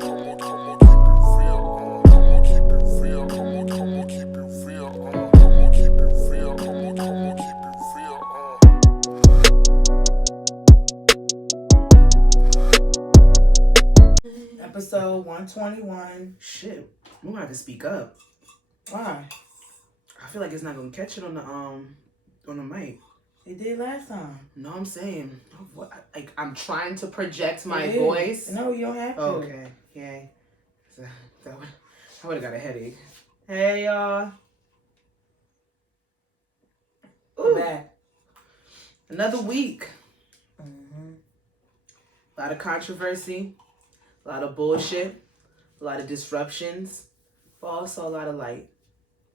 Episode 121. Shit, we gonna have to speak up. Why? I feel like it's not gonna catch it on the mic. It did last time. No, I'm saying, like I'm trying to project my voice. No, you don't have to. Okay, yay. So, I would have got a headache. Hey, y'all. Ooh. Back. Another week. Mm-hmm. A lot of controversy, a lot of bullshit, a lot of disruptions, but also a lot of light,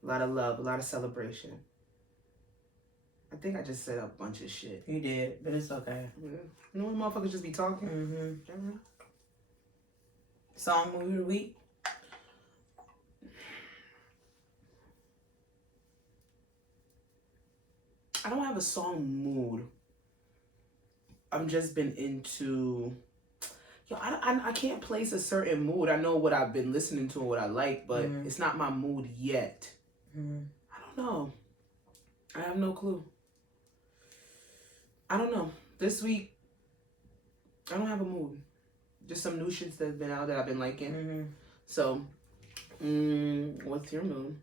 a lot of love, a lot of celebration. I think I just said a bunch of shit. You did, but it's okay. Yeah. You know when motherfuckers just be talking? Mm-hmm. Song, movie of the week? I don't have a song mood. I've just been into... Yo, I can't place a certain mood. I know what I've been listening to and what I like, but it's not my mood yet. I don't know. I have no clue. I don't know. This week, I don't have a mood. Just some new shits that have been out that I've been liking. So, what's your mood?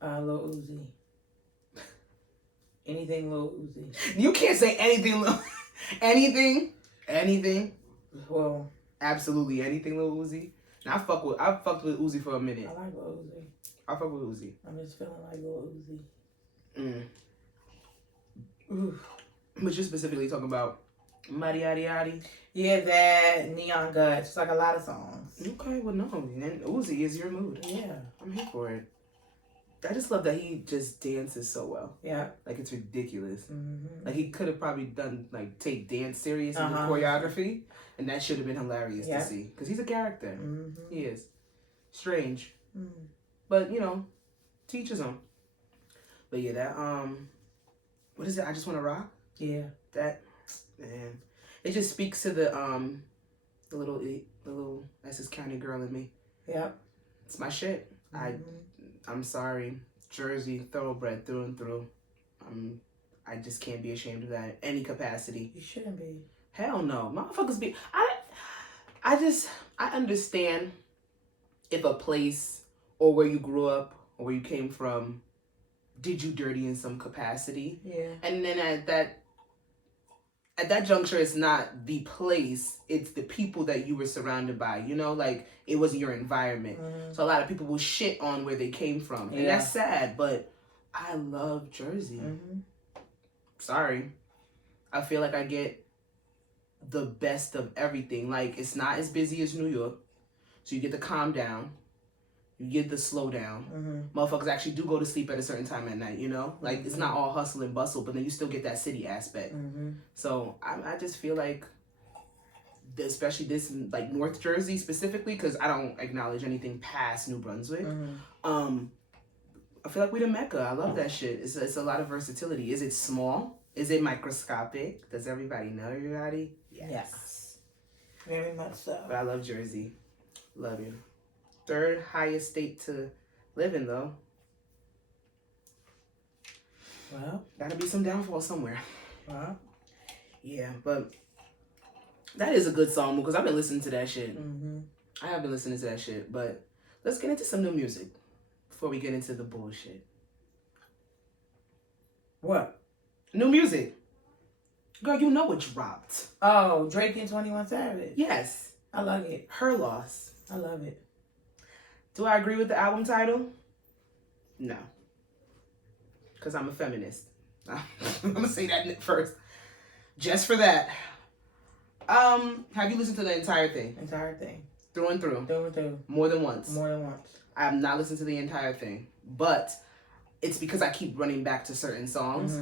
Lil Uzi. Anything Lil Uzi. You can't say anything, anything. Well, absolutely anything Lil Uzi. Now I fucked with Uzi for a minute. I like Lil Uzi. I fuck with Uzi. I'm just feeling like Lil Uzi. Ooh. But you're specifically talking about Mariari. Yeah, that Neon Guts. It's like a lot of songs. Okay, well no, and Uzi is your mood. Yeah, I'm here for it. I just love that he just dances so well. Yeah, like it's ridiculous. Like he could have probably done take dance serious in the choreography, and that should have been hilarious to see because he's a character. He is strange, but you know, teaches him. But yeah, that what is it? I Just Want to Rock. Yeah, that man, it just speaks to the little Essex County girl in me. Yep, it's my shit. I'm sorry, Jersey thoroughbred through and through. I just can't be ashamed of that in any capacity. You shouldn't be. Hell no, motherfuckers be. I understand if a place or where you grew up or where you came from did you dirty in some capacity. Yeah. And then at that juncture, it's not the place, it's the people that you were surrounded by, you know, like it was your environment. So a lot of people will shit on where they came from. And that's sad, but I love Jersey. Sorry. I feel like I get the best of everything. Like it's not as busy as New York. So you get to calm down. You get the slow down. Motherfuckers actually do go to sleep at a certain time at night, you know? Like, it's not all hustle and bustle, but then you still get that city aspect. So, I just feel like, especially this, like, North Jersey specifically, because I don't acknowledge anything past New Brunswick. I feel like we're the Mecca. I love that shit. It's a lot of versatility. Is it small? Is it microscopic? Does everybody know everybody? Yes. Very much so. But I love Jersey. Love you. Third highest state to live in, though. Well, gotta be some downfall somewhere. Well, yeah, but that is a good song because I've been listening to that shit. I have been listening to that shit, but let's get into some new music before we get into the bullshit. What? New music. Girl, you know what dropped. Oh, Drake and 21 Savage. Yes. I love it. Her Loss. I love it. Do I agree with the album title? No. Because I'm a feminist. I'm going to say that first. Just for that. Have you listened to the entire thing? Entire thing. Through and through? Through and through. More than once? More than once. I have not listened to the entire thing. But it's because I keep running back to certain songs.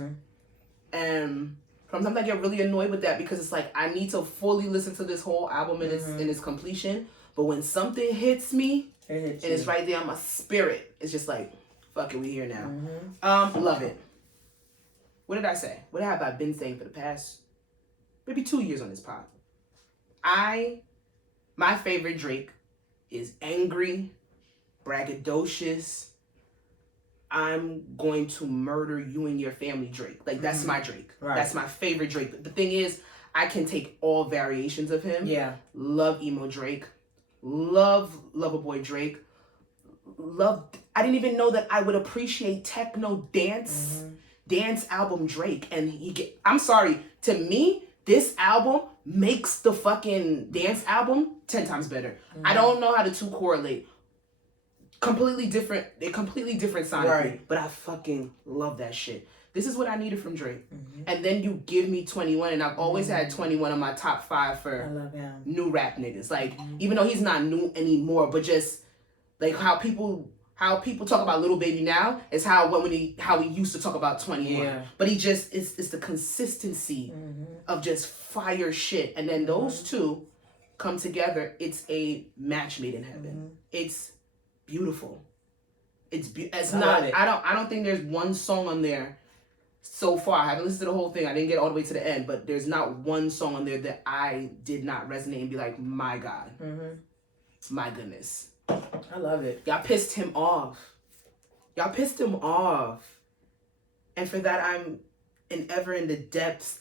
And sometimes I get really annoyed with that because it's like I need to fully listen to this whole album in its completion. But when something hits me, and it's right there on my spirit, it's just like, fuck it, we here now. Love it. What did I say? What have I been saying for the past maybe 2 years on this pod? My favorite Drake is angry, braggadocious. I'm going to murder you and your family, Drake. Like, that's my Drake. Right. That's my favorite Drake. The thing is, I can take all variations of him. Yeah. Love emo Drake. Love Lover Boy Drake. I didn't even know that I would appreciate techno dance album Drake. And I'm sorry, to me, this album makes the fucking dance album 10 times better. I don't know how the two correlate. Completely different. They're completely different sonically. Right. But I fucking love that shit. This is what I needed from Drake. And then you give me 21, and I've always had 21 on my top 5 for new rap niggas. Like, even though he's not new anymore, but just like how people talk about Lil Baby now is how he used to talk about 21. Yeah. But he just it's the consistency of just fire shit. And then those two come together. It's a match made in heaven. It's beautiful. I don't think there's one song on there so far. I haven't listened to the whole thing. I didn't get all the way to the end, but there's not one song on there that I did not resonate and be like, my God. My goodness. I love it. Y'all pissed him off. And for that, I'm ever in the depths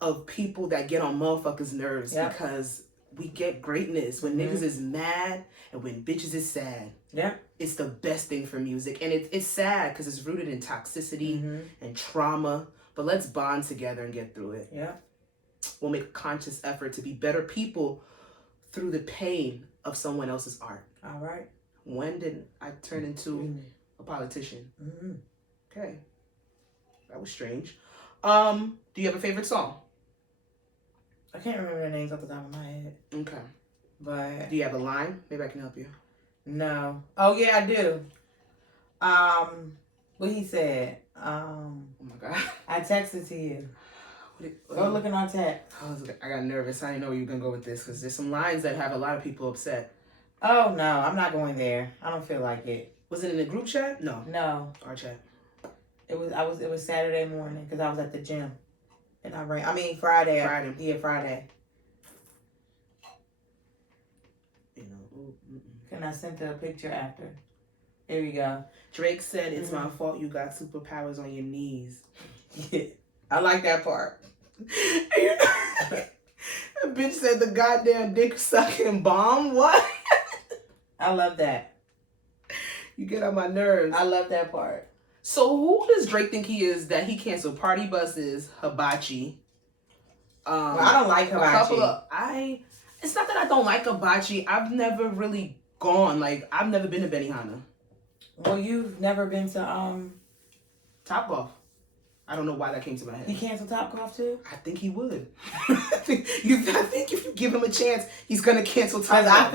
of people that get on motherfuckers' nerves because we get greatness when niggas is mad and when bitches is sad. Yeah. It's the best thing for music. And it's sad because it's rooted in toxicity and trauma. But let's bond together and get through it. Yeah. We'll make a conscious effort to be better people through the pain of someone else's art. All right. When did I turn into a politician? Okay. That was strange. Do you have a favorite song? I can't remember the names off the top of my head. Okay. But do you have a line? Maybe I can help you. No. Oh yeah, I do. What he said. Oh my God. I texted to you. Go looking on text. I got nervous. I didn't know where you were gonna go with this because there's some lines that have a lot of people upset. Oh no, I'm not going there. I don't feel like it. Was it in the group chat? No. No. Our chat. It was Saturday morning because I was at the gym. And I ran. I mean Friday. Yeah, Friday. You know. And I sent her a picture after. Here we go. Drake said, "It's my fault you got superpowers on your knees." Yeah, I like that part. That bitch said the goddamn dick sucking bomb. What? I love that. You get on my nerves. I love that part. So who does Drake think he is that he canceled party buses, hibachi? Well, I don't like hibachi. It's not that I don't like hibachi. I've never really gone. Like, I've never been to Benihana. Well, you've never been to Topgolf. I don't know why that came to my head. He canceled Topgolf too? I think he would. I think if you give him a chance, he's gonna cancel Topgolf. I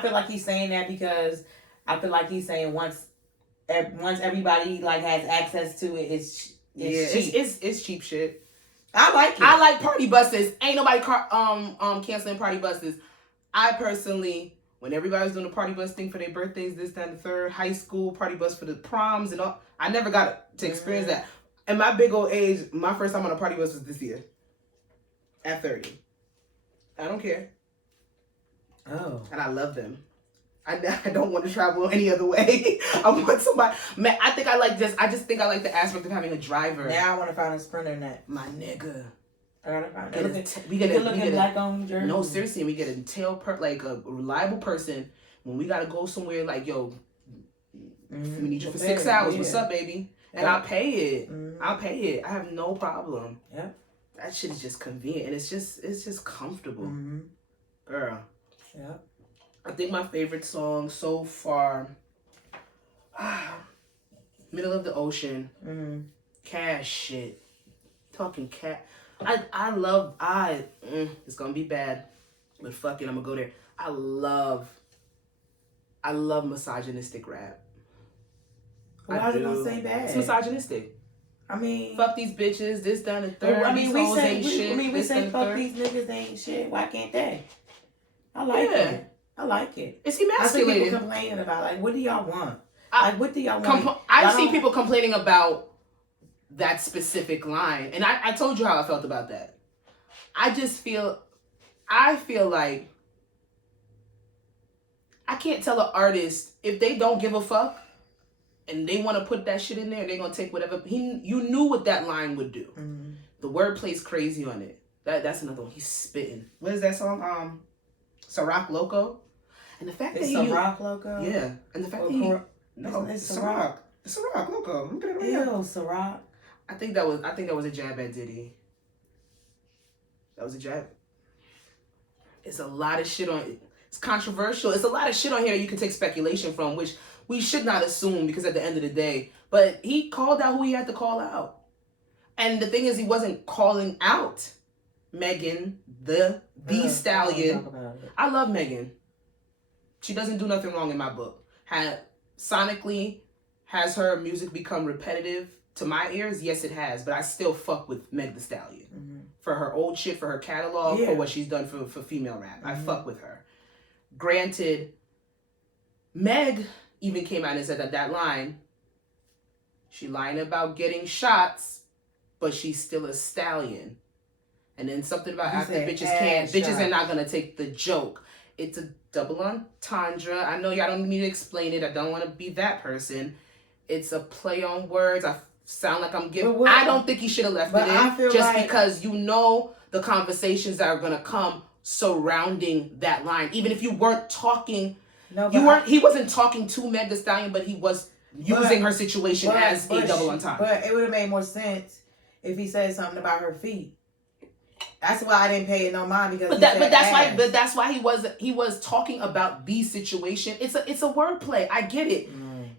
feel like he's saying that because I feel like he's saying once everybody like has access to it, it's cheap. It's cheap shit. I like it. I like party buses. Ain't nobody canceling party buses. I personally, when everybody was doing the party bus thing for their birthdays, this, that, and the third, high school party bus for the proms and all, I never got to experience that. In my big old age, my first time on a party bus was this year. At 30. I don't care. Oh. And I love them. I don't want to travel any other way. I want somebody. Man, I think I like this. I just think I like the aspect of having a driver. Now I want to find a Sprinter net. My nigga. I gotta find it. We get a black on Jersey. No, seriously, we get a reliable person when we gotta go somewhere. Like, yo, we need you for 6 hours. Yeah. What's up, baby? And I'll pay it. I'll pay it. I have no problem. Yeah. That shit is just convenient and it's just comfortable. Girl. Yeah. I think my favorite song so far, Middle of the Ocean, Cash shit, talking cat. It's gonna be bad, but fuck it, I'm gonna go there. I love misogynistic rap. Why are you gonna say bad? It's misogynistic. I mean, fuck these bitches, this, done, and third. I mean, we say fuck these niggas ain't shit. Why can't they? I like it. I like it. It's emasculating. I see people complaining about, like, what do y'all want? What do y'all want? I see people complaining about that specific line. And I told you how I felt about that. I feel like I can't tell an artist if they don't give a fuck and they want to put that shit in there, they're going to take whatever. You knew what that line would do. Mm-hmm. The wordplay's crazy on it. That's another one. He's spitting. What is that song? Ciroc Loco? And the fact that Ciroc Loco? Yeah. And the fact that it's Ciroc. It's Ciroc Loco. Look at it right now. Ew, Ciroc. I think that was a jab at Diddy. That was a jab. It's a lot of shit on it. It's controversial. It's a lot of shit on here that you can take speculation from, which we should not assume because at the end of the day, but he called out who he had to call out. And the thing is, he wasn't calling out Megan, the stallion. I love Megan. She doesn't do nothing wrong in my book. Sonically, has her music become repetitive to my ears? Yes, it has. But I still fuck with Meg the Stallion. Mm-hmm. For her old shit, for her catalog, for what she's done for female rap. Mm-hmm. I fuck with her. Granted, Meg even came out and said that line, she lying about getting shots, but she's still a stallion. And then something about after bitches are not gonna take the joke. It's a double entendre. I know y'all don't need me to explain it. I don't want to be that person. It's a play on words. I sound like I'm giving. I don't think he should have left it in, just because you know the conversations that are gonna come surrounding that line. Even if you weren't talking, he wasn't talking to Meg Thee Stallion, but he was using her situation as a double entendre. But it would have made more sense if he said something about her feet. That's why I didn't pay it no mind, because that's why he was talking about the situation. It's a wordplay. I get it.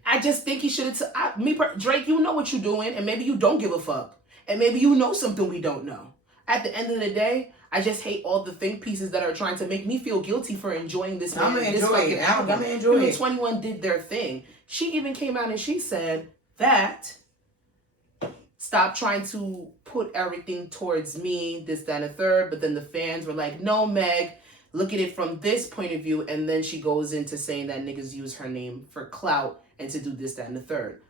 I just think he should have. Drake, you know what you're doing, and maybe you don't give a fuck, and maybe you know something we don't know. At the end of the day, I just hate all the think pieces that are trying to make me feel guilty for enjoying this. I'm gonna enjoy it. I'm gonna enjoy it. 21 did their thing. She even came out and she said that. Stop trying to put everything towards me, this, that, and the third. But then the fans were like, no, Meg, look at it from this point of view. And then she goes into saying that niggas use her name for clout and to do this, that, and the third.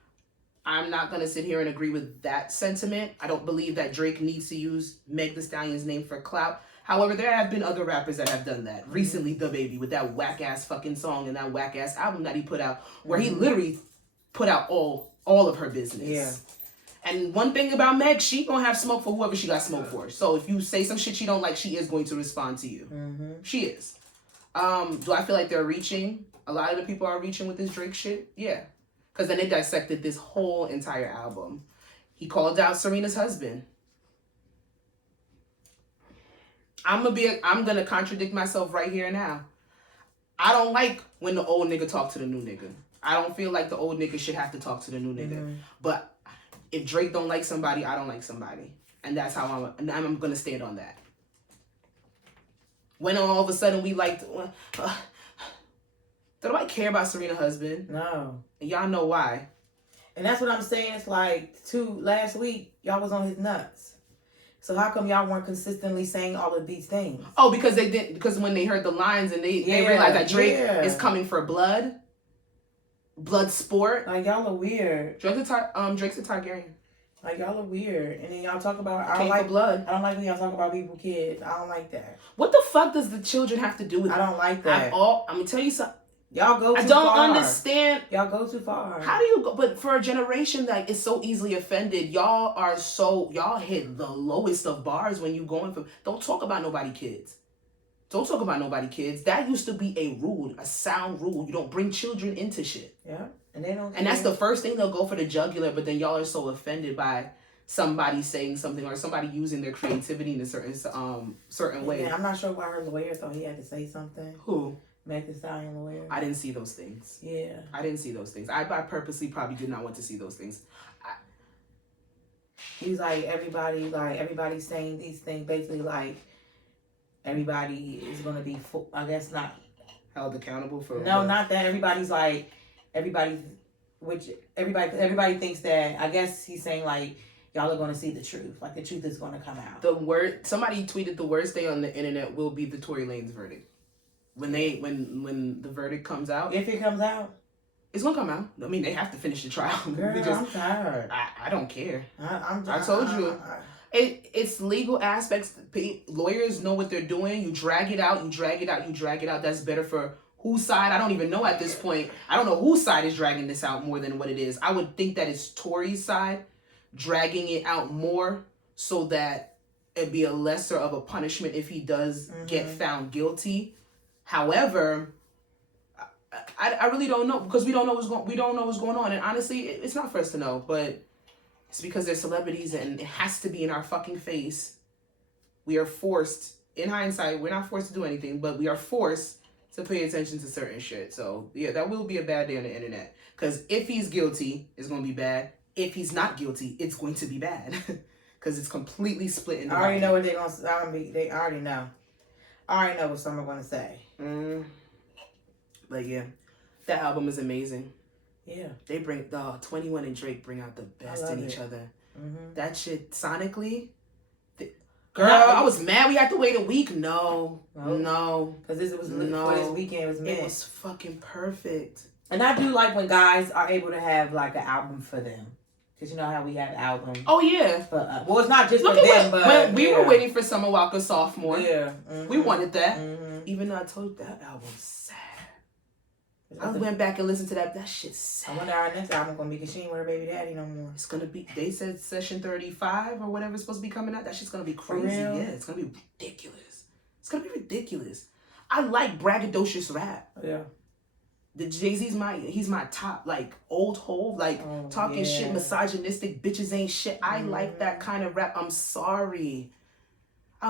I'm not going to sit here and agree with that sentiment. I don't believe that Drake needs to use Meg Thee Stallion's name for clout. However, there have been other rappers that have done that. Recently, DaBaby with that whack-ass fucking song and that whack-ass album that he put out, where he literally put out all of her business. Yeah. And one thing about Meg, she gonna have smoke for whoever she got smoke for. So if you say some shit she don't like, she is going to respond to you. Mm-hmm. She is. Do I feel like they're reaching? A lot of the people are reaching with this Drake shit? Yeah. Because then they dissected this whole entire album. He called out Serena's husband. I'm gonna contradict myself right here now. I don't like when the old nigga talk to the new nigga. I don't feel like the old nigga should have to talk to the new nigga. Mm-hmm. But if Drake don't like somebody, I don't like somebody. And that's how I'm going to stand on that. When all of a sudden we like... don't nobody care about Serena's husband. No. And y'all know why. And that's what I'm saying. It's like, last week, y'all was on his nuts. So how come y'all weren't consistently saying all of these things? Oh, because they didn't. Because when they heard the lines and they realized that Drake is coming for blood sport. Like, y'all are weird. Drake's a Targaryen. Like, y'all are weird. And then y'all talk about... I don't like blood. I don't like when y'all talk about people, kids. I don't like that. What the fuck does the children have to do with it? I don't like that. I'm going to tell you something. Y'all go too far. I don't understand. Y'all go too far. How do you go? But for a generation that is so easily offended, y'all hit the lowest of bars when you going from... Don't talk about nobody kids. Don't talk about nobody kids. That used to be a rule, a sound rule. You don't bring children into shit. Yeah. And they don't. And that's the first thing they'll go for the jugular, but then y'all are so offended by somebody saying something or somebody using their creativity in a certain way. Yeah, I'm not sure why her lawyer thought he had to say something. Who? Meg Thee Stallion lawyer. I didn't see those things. Yeah. I didn't see those things. I purposely probably did not want to see those things. He's like, everybody's saying these things, basically like, everybody is going to be, I guess not. Held accountable for... No, not that. Everybody's like, everybody thinks that, I guess he's saying like, y'all are going to see the truth. Like, the truth is going to come out. Somebody tweeted the worst day on the internet will be the Tory Lanez verdict. When the verdict comes out. If it comes out. It's going to come out. I mean, they have to finish the trial. Girl, I'm tired. I don't care. I told you. It's legal aspects. Lawyers know what they're doing. You drag it out. That's better for whose side. I don't even know at this point. I don't know whose side is dragging this out more than what it is. I would think that it's Tory's side dragging it out more so that it'd be a lesser of a punishment if he does get found guilty. However, I really don't know because we don't know what's going on, and honestly, it's not for us to know, but it's because they're celebrities and it has to be in our fucking face. We are forced, in hindsight, we're not forced to do anything, but we are forced to pay attention to certain shit. So yeah, that will be a bad day on the internet. Because if he's guilty, it's going to be bad. If he's not guilty, it's going to be bad. Because it's completely split in the I already know what they're going to be. They already know. I already know what some are going to say. But yeah, that album is amazing. Yeah. They bring, 21 and Drake bring out the best in each other. That shit, sonically... Girl, I was mad we had to wait a week. No. Because this was for this weekend. It was meant. It was fucking perfect. And I do like when guys are able to have like an album for them. Because you know how we have albums. Oh, yeah. But, well, it's not just for them, but... When we were waiting for Summer Walker Sophomore. Yeah. We wanted that. Even though I told you that album sad. I went back and listened to that. That shit's sad. I wonder our next album gonna be because she ain't with her baby daddy no more. It's gonna be, they said session 35 or whatever it's supposed to be coming out. That shit's gonna be crazy. Yeah, it's gonna be ridiculous. It's gonna be ridiculous. I like braggadocious rap. Yeah. The Jay-Z's he's my top, like, old hole, like, talking shit, misogynistic, bitches ain't shit. I like that kind of rap. I'm sorry. I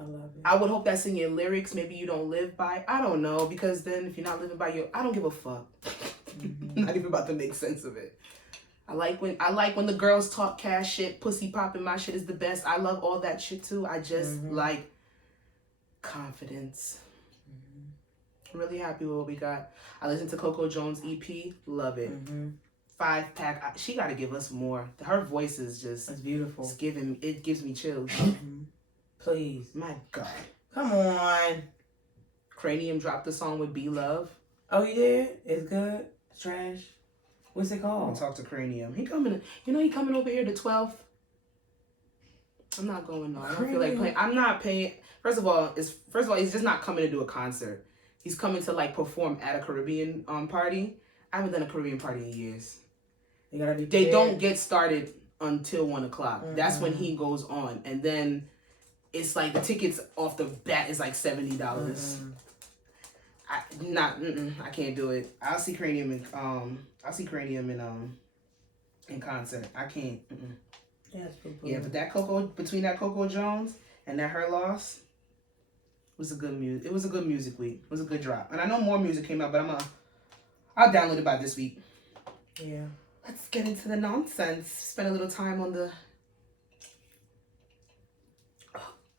love it. I would hope that's in your lyrics. Maybe you don't live by. I don't know, because then if you're not living by I don't give a fuck. Not even about to make sense of it. I like when the girls talk cash shit, pussy popping. My shit is the best. I love all that shit too. I just like confidence. I'm really happy with what we got. I listened to Coco Jones' EP. Love it. 5-pack. She got to give us more. Her voice is just... It's beautiful. It gives me chills. Please. My God. Come on. Cranium dropped the song with B Love. Oh, he did? It's good? It's trash? What's it called? I'm gonna talk to Cranium. He coming over here the 12th. I'm not going though. I don't feel like playing. I'm not paying. First of all, he's just not coming to do a concert. He's coming to like perform at a Caribbean party. I haven't done a Caribbean party in years. You gotta be They don't get started until 1 o'clock. That's when he goes on, and then it's like the tickets off the bat is like $70. I can't do it. I'll see Cranium in concert. I can't. Yeah, but between that Coco Jones and that Her Loss was a good music. It was a good music week. It was a good drop. And I know more music came out, but I'll download it by this week. Yeah. Let's get into the nonsense. Spend a little time on the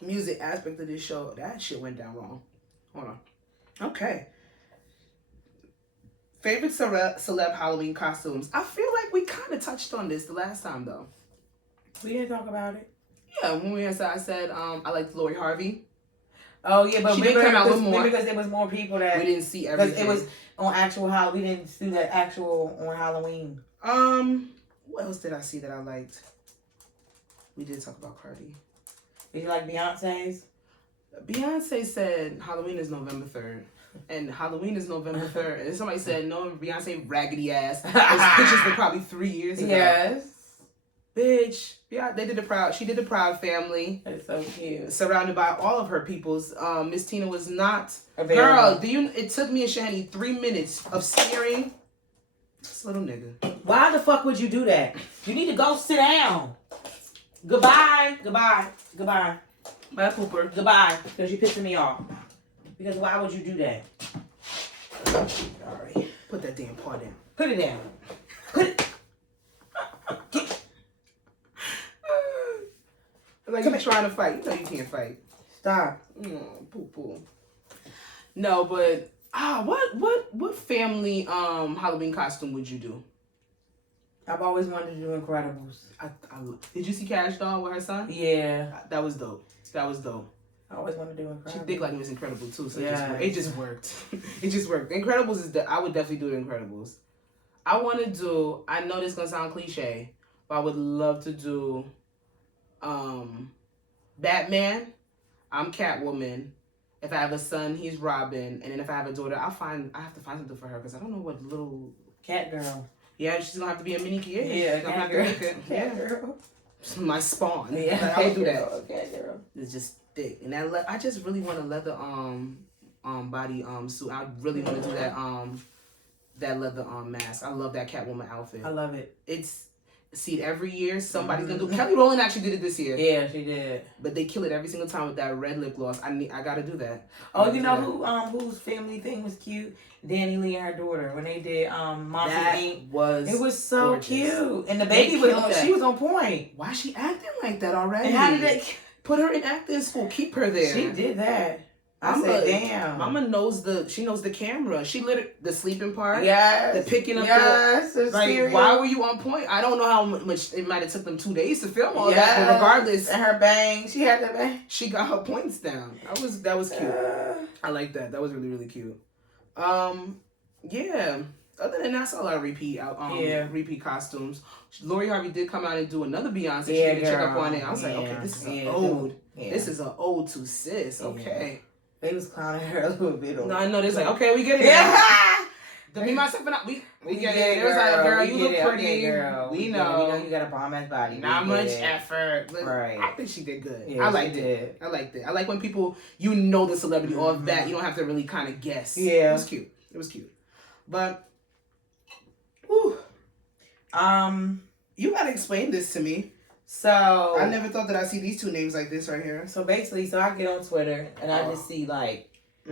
music aspect of this show. That shit went down wrong. Hold on. Okay. Favorite celeb Halloween costumes. I feel like we kind of touched on this the last time, though. We didn't talk about it. Yeah, when I said I liked Lori Harvey. Oh yeah, but she did come out with more because there was more people that we didn't see everything. Because it was on actual Halloween. We didn't do that actual on Halloween. What else did I see that I liked? We did talk about Cardi. Did you like Beyonce's? Beyonce said Halloween is November 3rd. And Halloween is November 3rd. And somebody said, no, Beyonce raggedy ass. Those pictures were probably 3 years ago. Yes. Bitch. Yeah, she did the Proud Family. That's so cute. Surrounded by all of her peoples. Miss Tina was not available. Girl, it took me and Shani 3 minutes of staring. This little nigga. Why the fuck would you do that? You need to go sit down. Goodbye. Bye, Pooper. Goodbye. Because you're pissing me off. Because why would you do that? Sorry. Put that damn paw down. Put it down. Put it. Like you're trying to fight. You know you can't fight. Stop. Poo. No, but what family Halloween costume would you do? I've always wanted to do Incredibles. Did you see Cash Doll with her son? Yeah. That was dope. I always wanted to do Incredibles. She think like it was incredible too, so yeah. it just worked. It just worked. Incredibles is I would definitely do the Incredibles. I know this is gonna sound cliche, but I would love to do Batman. I'm Catwoman, If I have a son, he's Robin. And then if I have a daughter, I have to find something for her because I don't know what little... Cat girl. Yeah, she's going to have to be a mini kid. Yeah, she's cat girl. Cat girl. My spawn. Yeah, like, I would do that. Cat girl. It's just thick. And that I just really want a leather body suit. I really want to do that leather mask. I love that Catwoman outfit. I love it. See it every year. Somebody's gonna do. Kelly Rowland actually did it this year. Yeah, she did. But they kill it every single time with that red lip gloss. I gotta do that. Oh, you know whose family thing was cute? Danny Lee and her daughter when they did Monster Inc. It was so gorgeous. Cute, and the baby she was on point. Why is she acting like that already? And how did they put her in acting school? Keep her there. She did that. I said, damn. Mama knows the camera. She lit the sleeping part. Yes. The picking up the like, why were you on point? I don't know how much it might have took them 2 days to film all that, but regardless. And her bang. She had that bang. She got her points down. That was cute. I like that. That was really, really cute. Yeah. Other than that, I saw a lot of repeat costumes. Lori Harvey did come out and do another Beyonce. She did check up on it. I was like, okay, this is an ode. Yeah. This is an ode to sis. Okay. They was clowning her a little bit. No, I know. They're like, okay, we get it. Yeah. To me, myself, and I, we get it. It was like, girl, you look pretty. Girl. We know. We know you got a bomb ass body. Not much effort. Right. I think she did good. Yeah, I liked it. I like when people, the celebrity off bat. You don't have to really kind of guess. Yeah. It was cute. But, whew. You gotta explain this to me. So I never thought that I'd see these two names like this right here. So basically, I get on Twitter and I just see like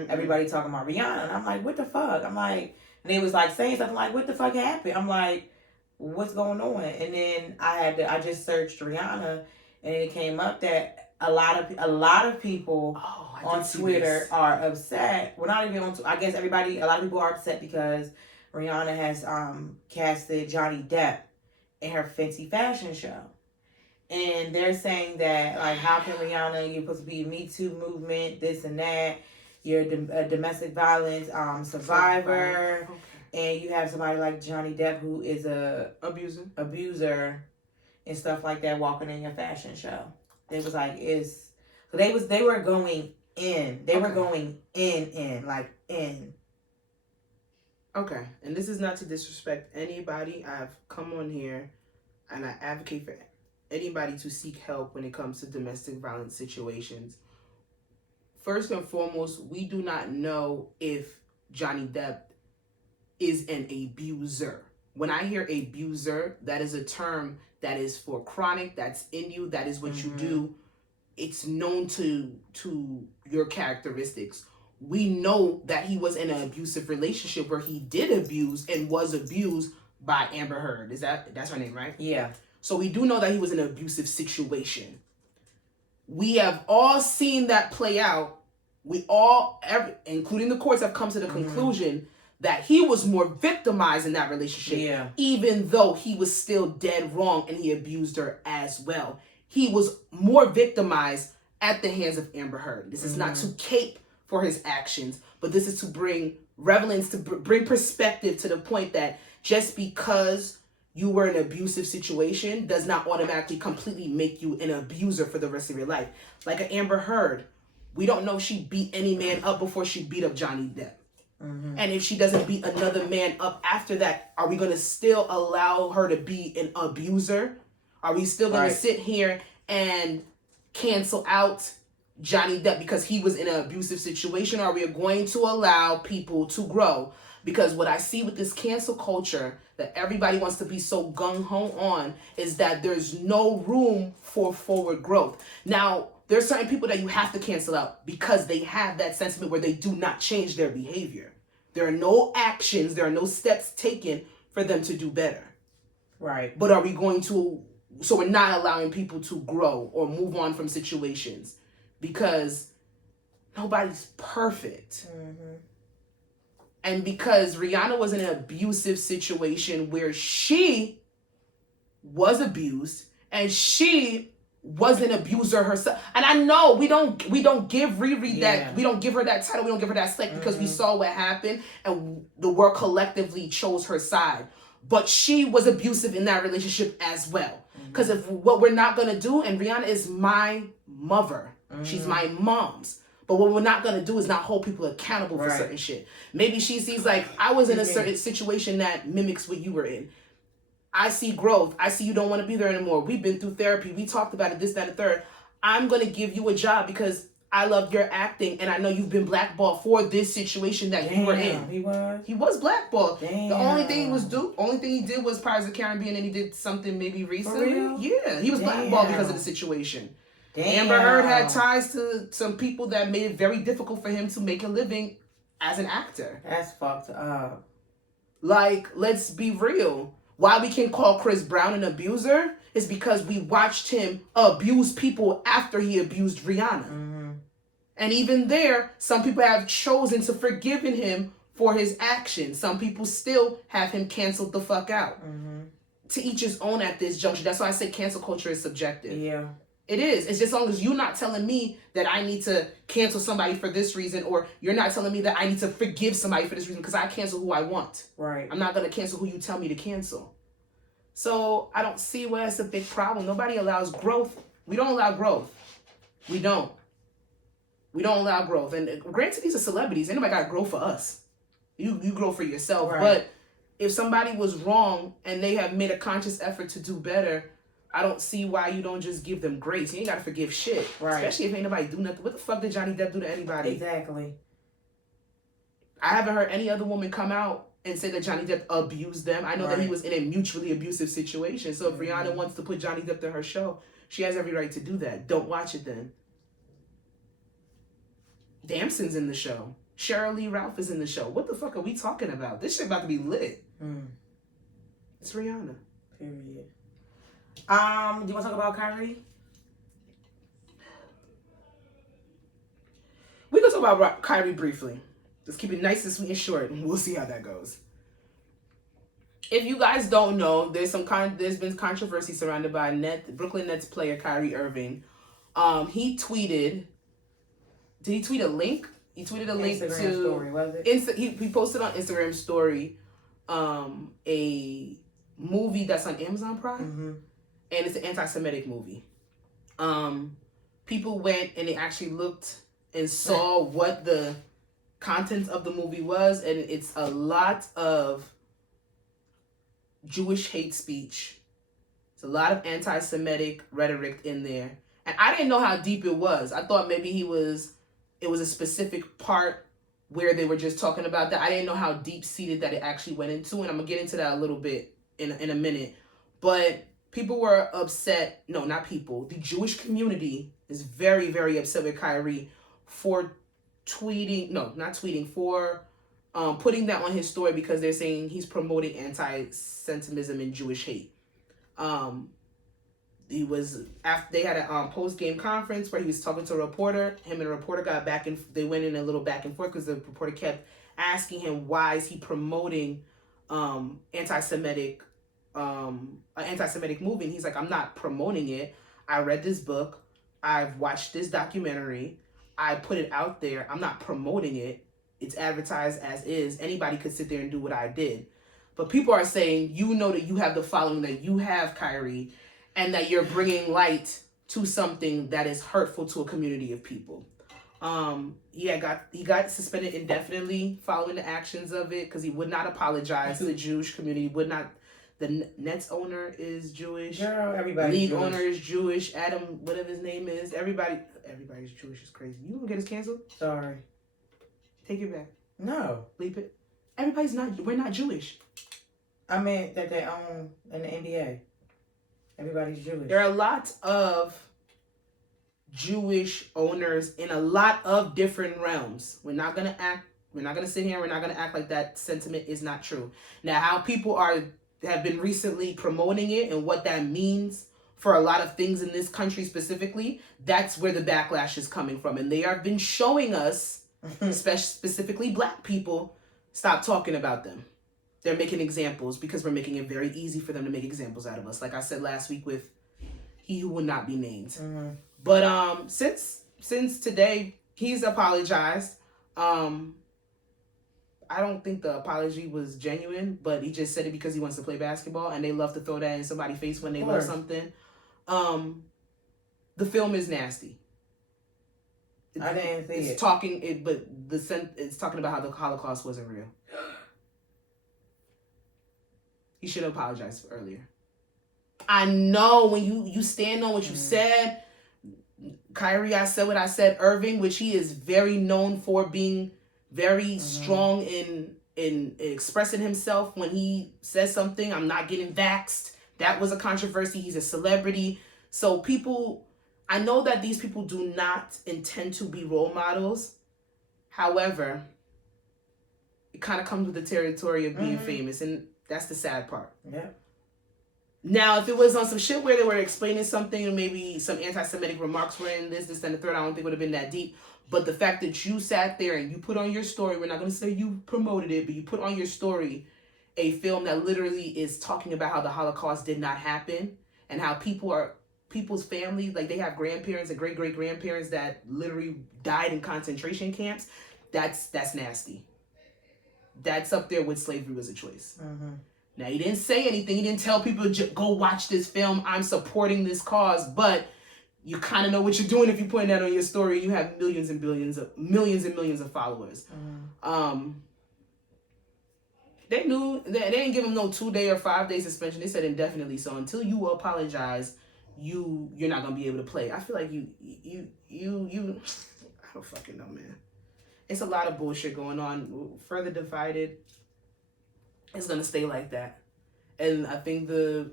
everybody talking about Rihanna, and I'm like, what the fuck? I'm like, and they was like saying something like, what the fuck happened? I'm like, what's going on? And then I just searched Rihanna, and it came up that a lot of people on Twitter are upset. Well, not even on. I guess a lot of people are upset because Rihanna has casted Johnny Depp in her Fenty fashion show. And they're saying that, like, how can Rihanna, you're supposed to be a Me Too movement, this and that. You're a domestic violence survivor. Okay. And you have somebody like Johnny Depp who is a abuser and stuff like that walking in your fashion show. They was like, they were going in. They were going in. Okay. And this is not to disrespect anybody. I've come on here and I advocate for anybody to seek help when it comes to domestic violence situations. First and foremost, we do not know if Johnny Depp is an abuser. When I hear abuser, that is a term that is for chronic, that's in you, that is what you do. It's known to your characteristics. We know that he was in an abusive relationship where he did abuse and was abused by Amber Heard. That's her name, right? Yeah. So we do know that he was in an abusive situation. We have all seen that play out. We all, including the courts, have come to the conclusion that he was more victimized in that relationship, even though he was still dead wrong and he abused her as well. He was more victimized at the hands of Amber Heard. This is not to cape for his actions, but this is to bring relevance, to bring perspective to the point that just because you were in an abusive situation does not automatically completely make you an abuser for the rest of your life. Like an Amber Heard, we don't know if she beat any man up before she beat up Johnny Depp. And if she doesn't beat another man up after that, are we going to still allow her to be an abuser? Are we still going to sit here and cancel out Johnny Depp because he was in an abusive situation? Or are we going to allow people to grow? Because what I see with this cancel culture that everybody wants to be so gung-ho on is that there's no room for forward growth. Now, there's certain people that you have to cancel out because they have that sentiment where they do not change their behavior. There are no actions, there are no steps taken for them to do better. Right. But are we going to, so we're not allowing people to grow or move on from situations because nobody's perfect. And because Rihanna was in an abusive situation where she was abused and she was an abuser herself. And I know we don't give Riri that, we don't give her that title, we don't give her that slack because we saw what happened and the world collectively chose her side. But she was abusive in that relationship as well. Because if what we're not going to do, and Rihanna is my mother, she's my mom's. But what we're not going to do is not hold people accountable for certain shit. Maybe she sees like, I was in a certain situation that mimics what you were in. I see growth. I see you don't want to be there anymore. We've been through therapy. We talked about it, this, that, and the third. I'm going to give you a job because I love your acting and I know you've been blackballed for this situation that you were in. He was blackballed. Damn. The only thing he did was Pirates of the Caribbean, and he did something maybe recently. Yeah, he was blackballed because of the situation. Damn. Amber Heard had ties to some people that made it very difficult for him to make a living as an actor. That's fucked up. Like, let's be real. Why we can call Chris Brown an abuser is because we watched him abuse people after he abused Rihanna. Mm-hmm. And even there, some people have chosen to forgive him for his actions. Some people still have him canceled the fuck out. Mm-hmm. To each his own at this juncture. That's why I say cancel culture is subjective. Yeah. It is. It's just as long as you're not telling me that I need to cancel somebody for this reason, or you're not telling me that I need to forgive somebody for this reason, because I cancel who I want. Right. I'm not going to cancel who you tell me to cancel. So I don't see where it's a big problem. Nobody allows growth. We don't allow growth. We don't. We don't allow growth. And granted, these are celebrities. Ain't nobody got to grow for us. You grow for yourself. Right. But if somebody was wrong and they have made a conscious effort to do better, I don't see why you don't just give them grace. You ain't got to forgive shit. Right. Especially if ain't nobody do nothing. What the fuck did Johnny Depp do to anybody? Exactly. I haven't heard any other woman come out and say that Johnny Depp abused them. I know that he was in a mutually abusive situation. So if Rihanna wants to put Johnny Depp to her show, she has every right to do that. Don't watch it then. Damson's in the show. Cheryl Lee Ralph is in the show. What the fuck are we talking about? This shit about to be lit. It's Rihanna. Period. Do you want to talk about Kyrie? We can talk about Kyrie briefly. Let's keep it nice and sweet and short, and we'll see how that goes. If you guys don't know, there's been controversy surrounded by Brooklyn Nets player Kyrie Irving. He tweeted. Did he tweet a link? He tweeted a link Instagram to story, was it? He posted on Instagram story a movie that's on Amazon Prime. Mm-hmm. And it's an anti-Semitic movie. People went and they actually looked and saw what the content of the movie was, and it's a lot of Jewish hate speech. It's a lot of anti-Semitic rhetoric in there. And I didn't know how deep it was. I thought maybe it was a specific part where they were just talking about that. I didn't know how deep-seated that it actually went into, and I'm going to get into that a little bit in a minute. But people were upset. No, not people. The Jewish community is very, very upset with Kyrie for tweeting. No, not tweeting. For putting that on his story because they're saying he's promoting anti-Semitism and Jewish hate. He was after they had a post-game conference where he was talking to a reporter. Him and a reporter got back and they went in a little back and forth because the reporter kept asking him why is he promoting anti-Semitic movie, and he's like, I'm not promoting it. I read this book. I've watched this documentary. I put it out there. I'm not promoting it. It's advertised as is. Anybody could sit there and do what I did. But people are saying, you know that you have the following that you have, Kyrie, and that you're bringing light to something that is hurtful to a community of people. He got suspended indefinitely following the actions of it because he would not apologize to the Jewish community. Would not. The Nets owner is Jewish. Girl, everybody's League Jewish. Owner is Jewish. Adam, whatever his name is. Everybody's Jewish is crazy. You gonna get us canceled? Sorry. Take it back. No. Bleep it. We're not Jewish. I meant that they own in the NBA. Everybody's Jewish. There are a lot of Jewish owners in a lot of different realms. We're not gonna sit here and we're not gonna act like that sentiment is not true. Now, how people have been recently promoting it and what that means for a lot of things in this country specifically, that's where the backlash is coming from. And they have been showing us, specifically Black people, stop talking about them. They're making examples because we're making it very easy for them to make examples out of us. Like I said last week with he who will not be named. Mm-hmm. But since today he's apologized, I don't think the apology was genuine, but he just said it because he wants to play basketball, and they love to throw that in somebody's face when they love something. The film is nasty. I didn't see it. It's talking about how the Holocaust wasn't real. He should have apologized earlier. I know when you stand on what you said. Kyrie, I said what I said. Irving, which he is very known for being very strong in expressing himself when he says something. I'm not getting vaxxed. That was a controversy. He's a celebrity. So people, I know that these people do not intend to be role models. However, it kind of comes with the territory of being famous, and that's the sad part. Yeah. Now, if it was on some shit where they were explaining something and maybe some anti-Semitic remarks were in this, and the third, I don't think it would have been that deep. But the fact that you sat there and you put on your story, we're not going to say you promoted it, but you put on your story a film that literally is talking about how the Holocaust did not happen and how people's family, like they have grandparents and great-great-grandparents that literally died in concentration camps. That's nasty. That's up there with slavery was a choice. Now, he didn't say anything. He didn't tell people to go watch this film. I'm supporting this cause. But you kind of know what you're doing if you're putting that on your story. You have millions and millions of followers. They knew they didn't give him no 2-day or 5-day suspension. They said indefinitely. So until you apologize, you're not gonna be able to play. I feel like you I don't fucking know, man. It's a lot of bullshit going on. Further divided. It's gonna stay like that. And I think the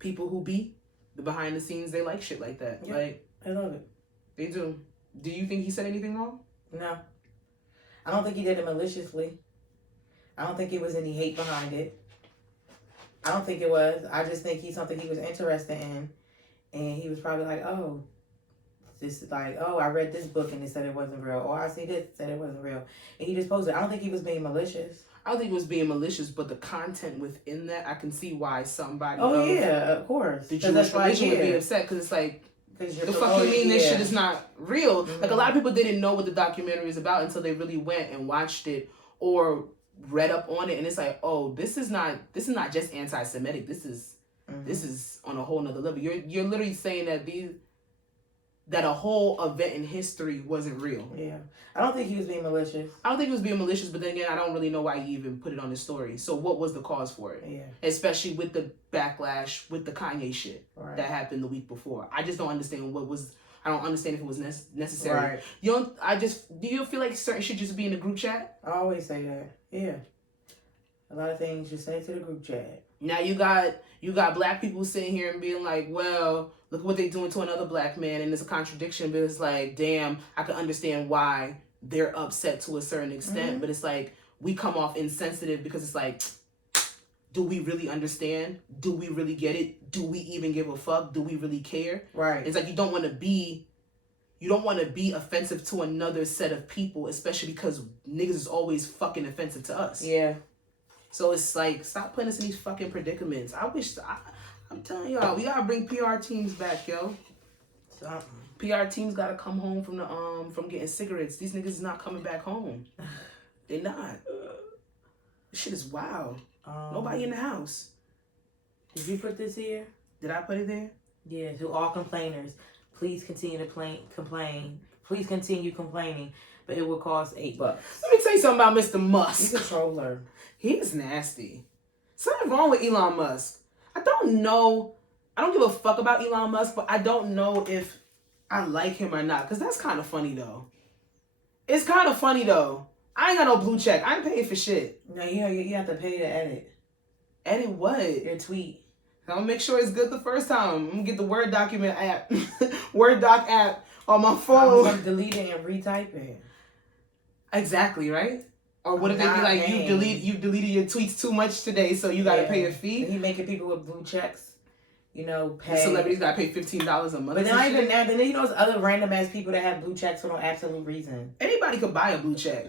people who be the behind the scenes, they like shit like that. Yeah, like I love it. They do. Do you think he said anything wrong? No. I don't think he did it maliciously. I don't think it was any hate behind it. I don't think it was. I just think he's something he was interested in. And he was probably like, oh, this is like, oh, I read this book and it said it wasn't real. Or I see this, said it wasn't real. And he just posted. I don't think he was being malicious. I don't think it was being malicious, but the content within that, I can see why somebody yeah, of course. The Jewish religion would be upset, because it's like, the fuck you mean this shit is not real? Like, a lot of people didn't know what the documentary is about until they really went and watched it or read up on it, and it's like, oh, this is not just anti-Semitic. This is on a whole nother level. You're literally saying that a whole event in history wasn't real. Yeah. I don't think he was being malicious. I don't think he was being malicious, but then again, I don't really know why he even put it on his story. So what was the cause for it? Yeah. Especially with the backlash with the Kanye shit that happened the week before. I just don't understand I don't understand if it was necessary. Right. Do you feel like certain shit just be in the group chat? I always say that. Yeah. A lot of things just say to the group chat. Now you got black people sitting here and being like, well, look what they doing to another black man, and it's a contradiction, but it's like, damn, I can understand why they're upset to a certain extent, but it's like, we come off insensitive because it's like, do we really understand? Do we really get it? Do we even give a fuck? Do we really care? Right. It's like, you don't want to be offensive to another set of people, especially because niggas is always fucking offensive to us. Yeah. So it's like, stop putting us in these fucking predicaments. I'm telling y'all, we gotta bring PR teams back, yo. Something. PR teams gotta come home from getting cigarettes. These niggas is not coming back home. They're not. This shit is wild. Nobody in the house. Did you put this here? Did I put it there? Yeah. To all complainers, please continue to complain. Please continue complaining, but it will cost $8. Let me tell you something about Mr. Musk. He's a troller. He is nasty. Something wrong with Elon Musk. I don't know. I don't give a fuck about Elon Musk, but I don't know if I like him or not. Because that's kind of funny, though. It's kind of funny, though. I ain't got no blue check. I ain't paying for shit. No, you have to pay to edit. Edit what? Your tweet. I'm going to make sure it's good the first time. I'm going to get the Word document app. Word doc app on my phone. I'm going to delete it and retype it. Exactly, right? Or what if they be like, you deleted your tweets too much today, so you got to pay a fee? And he making people with blue checks, pay. The celebrities got to pay $15 a month. But not even that. But then those other random ass people that have blue checks for no absolute reason. Anybody could buy a blue check.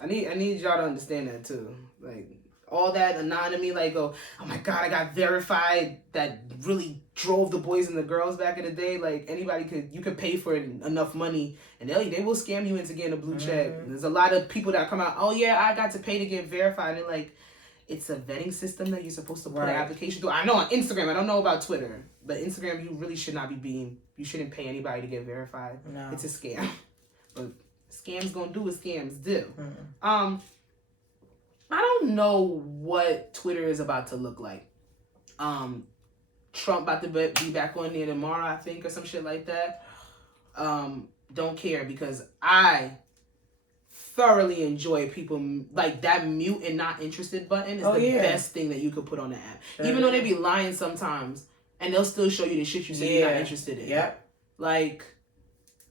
I need y'all to understand that too. Like, all that anonymity, like, oh my God, I got verified, that really drove the boys and the girls back in the day. Like, you could pay for enough money and they will scam you into getting a blue check. There's a lot of people that come out, oh yeah, I got to pay to get verified. And like, it's a vetting system that you're supposed to put Right. an application through. I know on Instagram, I don't know about Twitter, but Instagram, you really should not you shouldn't pay anybody to get verified. No. It's a scam. But scams gonna do what scams do. Mm-mm. I don't know what Twitter is about to look like. Trump about to be back on there tomorrow, I think, or some shit like that. Don't care, because I thoroughly enjoy people like that. Mute and not interested button is the best thing that you could put on the app. Even though they be lying sometimes, and they'll still show you the shit you say you're not interested in. Yep. Like,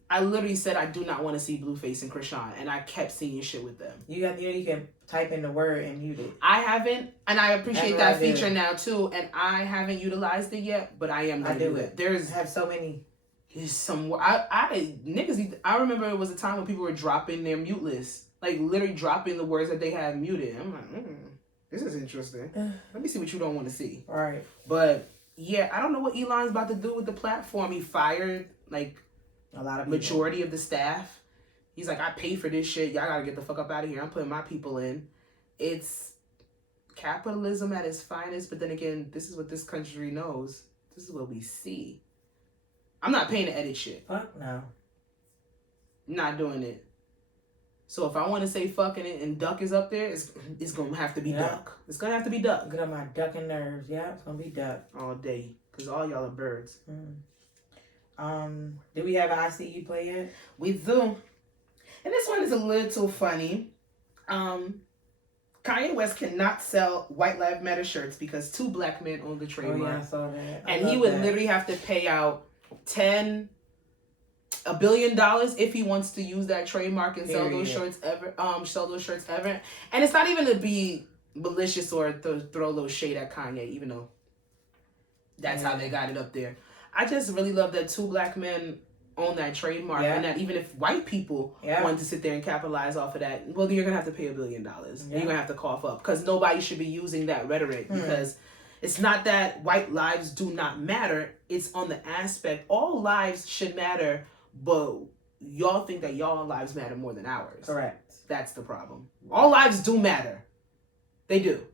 I literally said I do not want to see Blueface and Krishan, and I kept seeing shit with them. You can type in the word and mute it. I haven't, and I appreciate that feature now too, and I haven't utilized it yet, but I am gonna do it. I have so many. There's some niggas. I remember it was a time when people were dropping their mute list, like literally dropping the words that they had muted. I'm like, this is interesting. Let me see what you don't want to see. All right. But yeah, I don't know what Elon's about to do with the platform. He fired like a lot of majority of the staff. He's like, I pay for this shit. Y'all gotta get the fuck up out of here. I'm putting my people in. It's capitalism at its finest. But then again, this is what this country knows. This is what we see. I'm not paying to edit shit. Fuck no. Not doing it. So if I want to say fucking it and duck is up there, it's gonna have to be duck. It's gonna have to be duck. Get on my ducking nerves. Yeah, it's gonna be duck all day. Cause all y'all are birds. Do we have an I See You play yet? We do. And this one is a little funny. Kanye West cannot sell White Lives Matter shirts because 2 black men own the trademark. Oh yeah, I saw that. And he would literally have to pay out $1 billion if he wants to use that trademark and sell those shirts ever. And it's not even to be malicious or throw a little shade at Kanye, even though that's how they got it up there. I just really love that 2 black men own that trademark, and that even if white people want to sit there and capitalize off of that, well, then you're gonna have to pay $1 billion. You're gonna have to cough up, because nobody should be using that rhetoric, because it's not that white lives do not matter. It's on the aspect all lives should matter, but y'all think that y'all lives matter more than ours. Correct. That's the problem. All lives do matter. They do.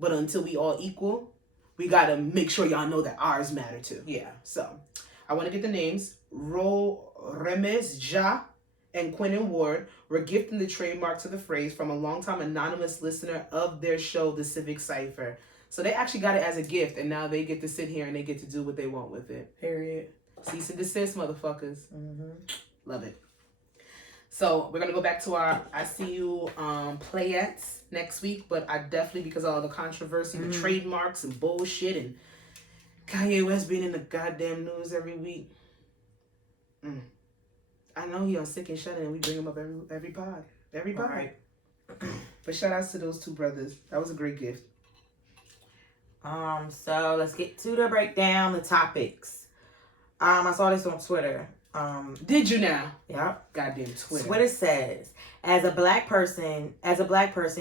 But until we all equal, we gotta make sure y'all know that ours matter too. Yeah. So I want to get the names. Remes Ja and Quentin Ward were gifting the trademark to the phrase from a longtime anonymous listener of their show, The Civic Cipher. So they actually got it as a gift, and now they get to sit here and they get to do what they want with it. Period. Cease and desist, motherfuckers. Love it. So we're going to go back to our I See You playettes next week, but I definitely, because of all the controversy, the trademarks and bullshit, and Kanye West being in the goddamn news every week. I know he on Sick and Shut In. We bring him up every pod. Every pod. Right. But shout outs to those 2 brothers. That was a great gift. So let's get to the breakdown, the topics. I saw this on Twitter. Did you now? Yep. Goddamn Twitter. Twitter says, as a black person,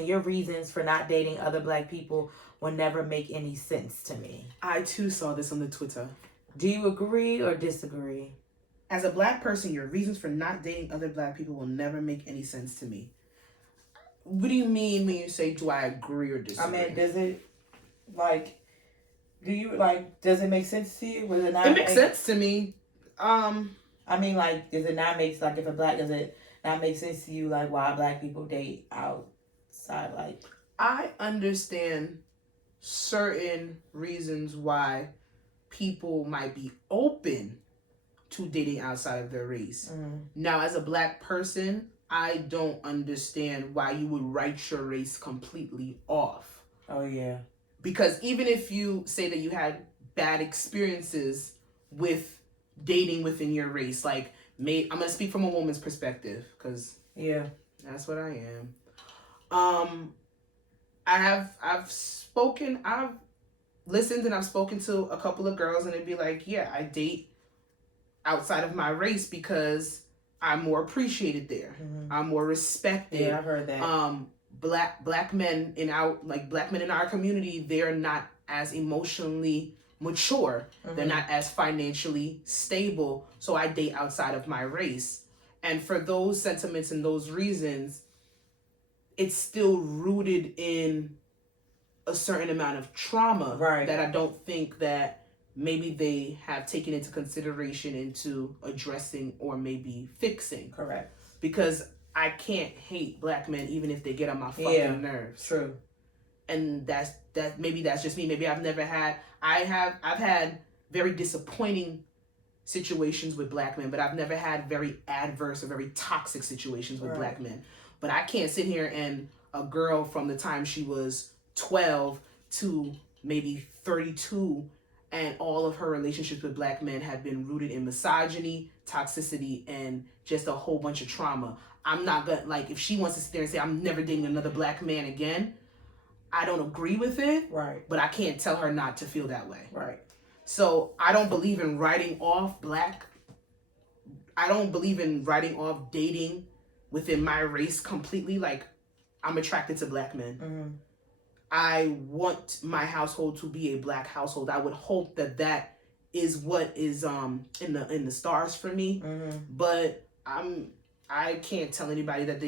your reasons for not dating other black people will never make any sense to me. I too saw this on the Twitter. Do you agree or disagree? As a black person, your reasons for not dating other black people will never make any sense to me. What do you mean when you say, do I agree or disagree? I mean, does it make sense to you? It makes sense to me. I mean, does it not make, does it not make sense to you, why black people date outside, I understand certain reasons why people might be open to dating outside of their race. Now, as a black person, I don't understand why you would write your race completely off. Oh, yeah. Because even if you say that you had bad experiences with dating within your race, I'm going to speak from a woman's perspective, because that's what I am. I've listened and I've spoken to a couple of girls, and it'd be like, yeah, I date outside of my race because I'm more appreciated there. I'm more respected. Yeah, I've heard that. Black men in our community, they're not as emotionally mature. They're not as financially stable. So I date outside of my race. And for those sentiments and those reasons, it's still rooted in a certain amount of trauma right. that I don't think that maybe they have taken into consideration into addressing or maybe fixing. Correct. Because I can't hate black men even if they get on my fucking nerves. True. And maybe that's just me. Maybe I've had very disappointing situations with black men, but I've never had very adverse or very toxic situations with black men. But I can't sit here and a girl from the time she was 12 to maybe 32 and all of her relationships with black men have been rooted in misogyny, toxicity, and just a whole bunch of trauma. I'm not gonna, like, if she wants to sit there and say, I'm never dating another black man again, I don't agree with it. Right. But I can't tell her not to feel that way. Right. So I don't believe in writing off dating within my race completely. Like, I'm attracted to black men. Mm-hmm. I want my household to be a black household. I would hope that is what is in the stars for me. Mm-hmm. But I can't tell anybody that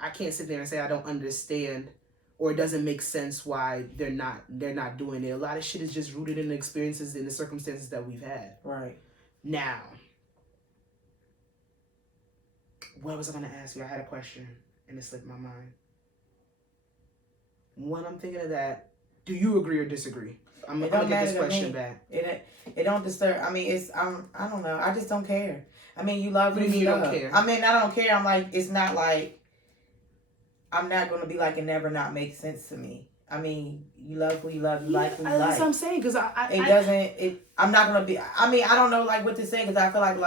I can't sit there and say I don't understand or it doesn't make sense why they're not doing it. A lot of shit is just rooted in the experiences and the circumstances that we've had. Right. Now, what was I gonna ask you? I had a question and it slipped my mind. When I'm thinking of that, do you agree or disagree? I'm gonna get this question back. It don't disturb. I mean, I don't know. I just don't care. I mean, you love. What do you mean you don't care? I mean, I don't care. I'm like, it's not like I'm not gonna be like it never not make sense to me. I mean, you love who you love. You like who you like. That's what I'm saying. Because I'm not gonna be. I mean, I don't know like what to say because I feel like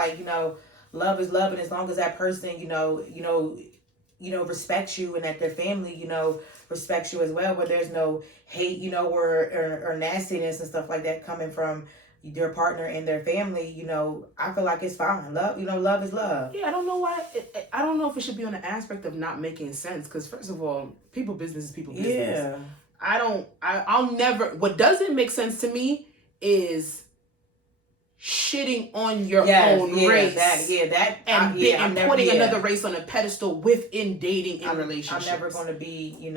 love is love, and as long as that person respects you and that their family respects you as well, where there's no hate or nastiness and stuff like that coming from their partner and their family, I feel like it's fine. Love, love is love. Yeah, I don't know why. I don't know if it should be on the aspect of not making sense. Because first of all, people business is people business. Yeah. I'll never. What doesn't make sense to me is shitting on your own race. And putting another race on a pedestal within dating and relationships. I'm never going to be,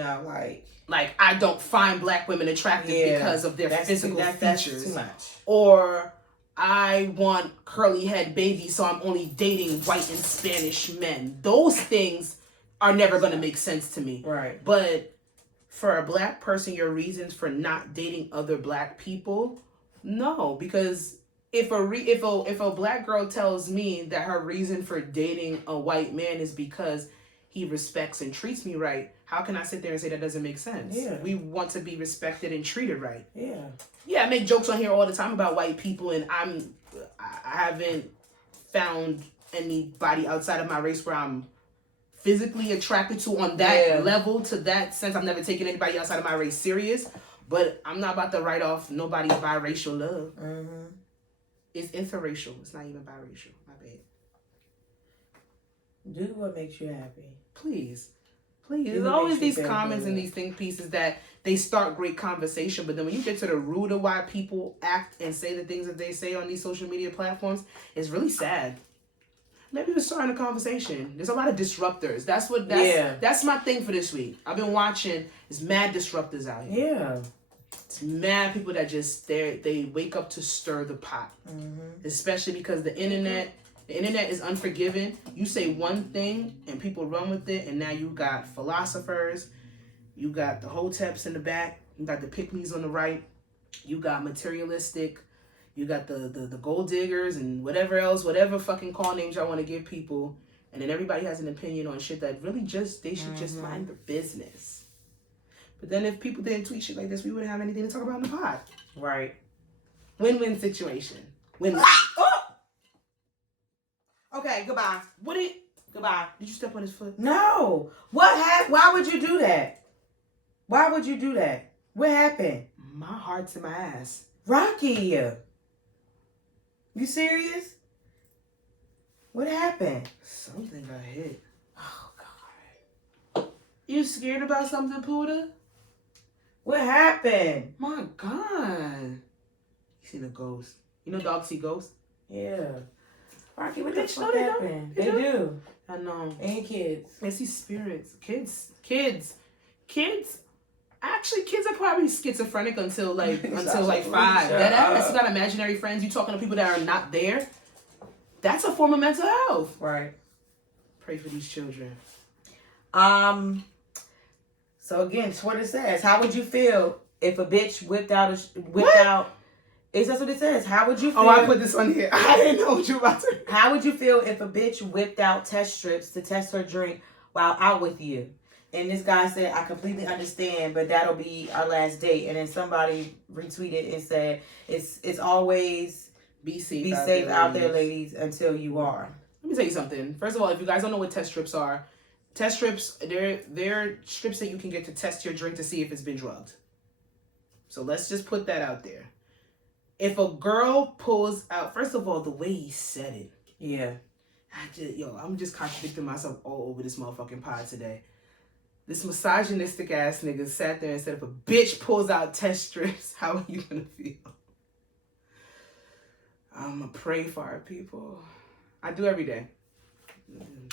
like I don't find black women attractive because of their physical features. That's too much. Or I want curly head babies, so I'm only dating white and Spanish men. Those things are never going to make sense to me. Right. But for a black person, your reasons for not dating other black people, no, because if a black girl tells me that her reason for dating a white man is because he respects and treats me right, how can I sit there and say that doesn't make sense? Yeah. We want to be respected and treated right. Yeah. Yeah, I make jokes on here all the time about white people, and I haven't found anybody outside of my race where I'm physically attracted to on that level, to that sense. I've never taken anybody outside of my race serious, but I'm not about to write off nobody's biracial love. Mm-hmm. It's interracial. It's not even biracial. My bad. Do what makes you happy. Please. There's always these comments and these think pieces that they start great conversation, but then when you get to the root of why people act and say the things that they say on these social media platforms, it's really sad. Maybe we're starting a conversation. There's a lot of disruptors. That's my thing for this week. I've been watching. There's mad disruptors out here. Yeah. It's mad people that just they wake up to stir the pot. Mm-hmm. Especially because the internet is unforgiving. You say one thing and people run with it, and now you got philosophers, you got the hoteps in the back, you got the pick-me's on the right, you got materialistic, you got the gold diggers and whatever fucking call names y'all want to give people, and then everybody has an opinion on shit that really they should just mind their business. But then if people didn't tweet shit like this, we wouldn't have anything to talk about in the pod. Right. Win-win situation. Win-win. Okay, goodbye. Goodbye. Did you step on his foot? No. Why would you do that? Why would you do that? What happened? My heart's in my ass. Rocky. You serious? What happened? Something got hit. Oh, God. You scared about something, Puda? What happened? My God. You seen a ghost. You know dogs see ghosts? Yeah. Rocky, what the fuck happened? They do. I know. And kids. They see spirits. Kids. Actually, kids are probably schizophrenic until like 5. Sure. That you got imaginary friends. You talking to people that are not there. That's a form of mental health. Right. Pray for these children. So again, Twitter says, how would you feel if a bitch whipped out? Is that what it says? How would you feel? Oh, I put this on here. I didn't know what you were about to. How would you feel if a bitch whipped out test strips to test her drink while out with you? And this guy said, I completely understand, but that'll be our last date. And then somebody retweeted and said, it's always be safe out there, ladies, until you are. Let me tell you something. First of all, if you guys don't know what test strips are, test strips, they're strips that you can get to test your drink to see if it's been drugged. So let's just put that out there. If a girl pulls out, first of all, the way he said it. Yeah. I'm just contradicting myself all over this motherfucking pod today. This misogynistic ass nigga sat there and said, if a bitch pulls out test strips, how are you gonna feel? I'ma pray for our people. I do every day.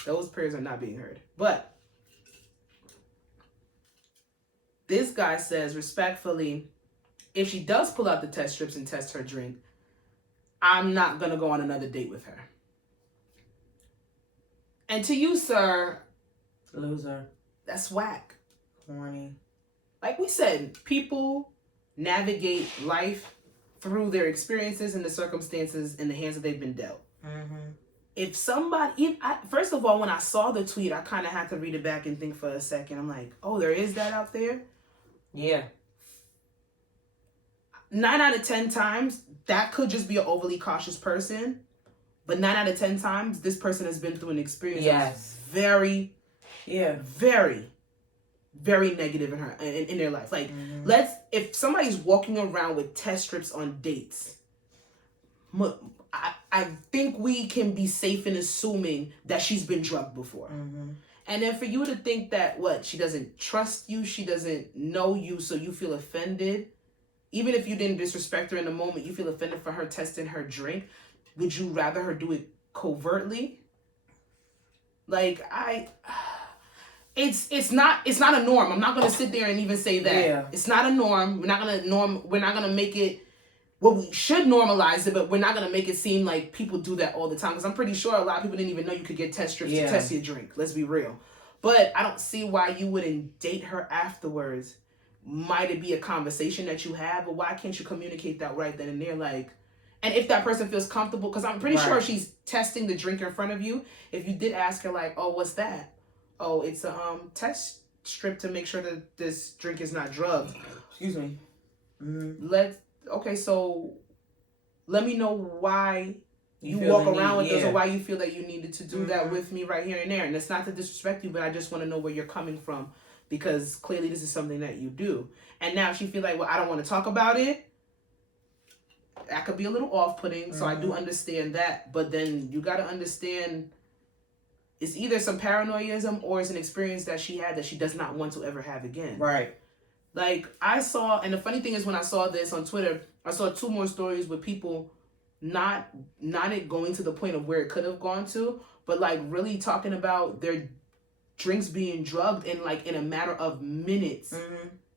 Those prayers are not being heard. But this guy says, respectfully, if she does pull out the test strips and test her drink, I'm not gonna go on another date with her. And to you, sir, loser. That's whack. Corny. Like we said, people navigate life through their experiences and the circumstances in the hands that they've been dealt. If somebody, first of all, when I saw the tweet, I kind of had to read it back and think for a second. I'm like, oh, there is that out there? Yeah. 9 out of 10 times, that could just be an overly cautious person. But 9 out of 10 times, this person has been through an experience that's very, very, very negative in their life. Like, if somebody's walking around with test strips on dates, I think we can be safe in assuming that she's been drugged before. And then for you to think that, she doesn't trust you, she doesn't know you, so you feel offended. Even if you didn't disrespect her in the moment, you feel offended for her testing her drink. Would you rather her do it covertly? Like, it's not a norm. I'm not gonna sit there and even say that. Yeah. It's not a norm. We're not gonna make it. Well, we should normalize it, but we're not gonna make it seem like people do that all the time. Because I'm pretty sure a lot of people didn't even know you could get test strips to test your drink. Let's be real. But I don't see why you wouldn't date her afterwards. Might it be a conversation that you have, but why can't you communicate that right then and there? Like, and if that person feels comfortable, because I'm pretty sure she's testing the drink in front of you. If you did ask her, like, oh, what's that? Oh, it's a test strip to make sure that this drink is not drugged. Excuse me. Okay, so let me know why you walk around with those, or why you feel that you needed to do that with me right here and there. And it's not to disrespect you, but I just want to know where you're coming from, because clearly this is something that you do. And now if you feel like, well, I don't want to talk about it, that could be a little off-putting. So I do understand that. But then you got to understand, it's either some paranoiaism or it's an experience that she had that she does not want to ever have again. Right. Like, I saw, and the funny thing is, when I saw this on Twitter, I saw 2 more stories with people not it going to the point of where it could have gone to, but like really talking about their drinks being drugged in a matter of minutes.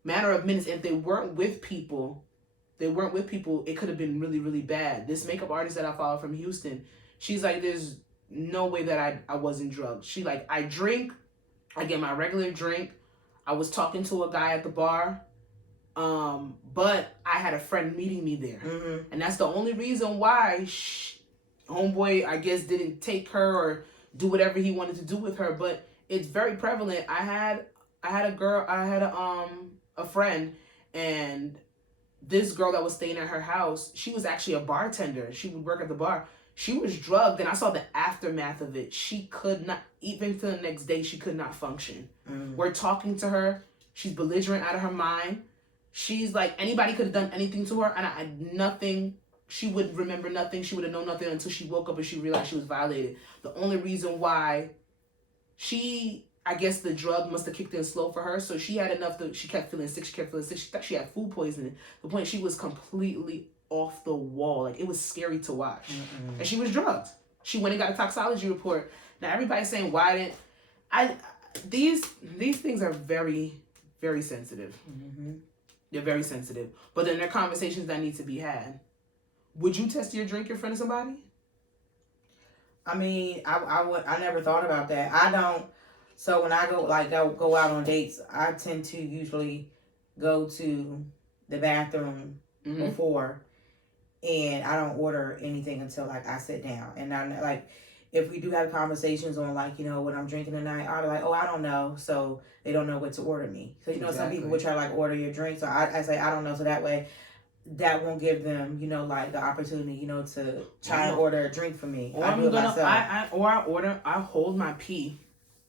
If they weren't with people, it could have been really, really bad. This makeup artist that I follow from Houston, she's like, there's no way that I wasn't drugged. She like, I drink, I get my regular drink. I was talking to a guy at the bar, but I had a friend meeting me there. And that's the only reason why homeboy, I guess, didn't take her or do whatever he wanted to do with her. But it's very prevalent. I had a friend, and this girl that was staying at her house, she was actually a bartender. She would work at the bar. She was drugged, and I saw the aftermath of it. She could not, even to the next day, she could not function. We're talking to her. She's belligerent out of her mind. She's like, anybody could have done anything to her, and nothing. She would remember nothing. She would have known nothing until she woke up and she realized she was violated. The only reason why I guess the drug must have kicked in slow for her. So she had enough she kept feeling sick. She thought she had food poisoning. The point, she was completely off the wall. Like, it was scary to watch. And she was drugged. She went and got a toxicology report. Now everybody's saying, why didn't these things are very very sensitive. Mm-hmm. They're very sensitive. But then there are conversations that need to be had. Would you test your drink in front of somebody? I mean, I never thought about that. I don't. So when I go out on dates, I tend to usually go to the bathroom before, and I don't order anything until like I sit down. And I like, if we do have conversations on like, you know, what I'm drinking tonight, I'll be like, oh, I don't know, so they don't know what to order me. So you know, some people would try to like order your drink, so I say I don't know, so that way that won't give them, you know, like the opportunity, you know, to try and order a drink for me. Or I do it myself. I hold my pee.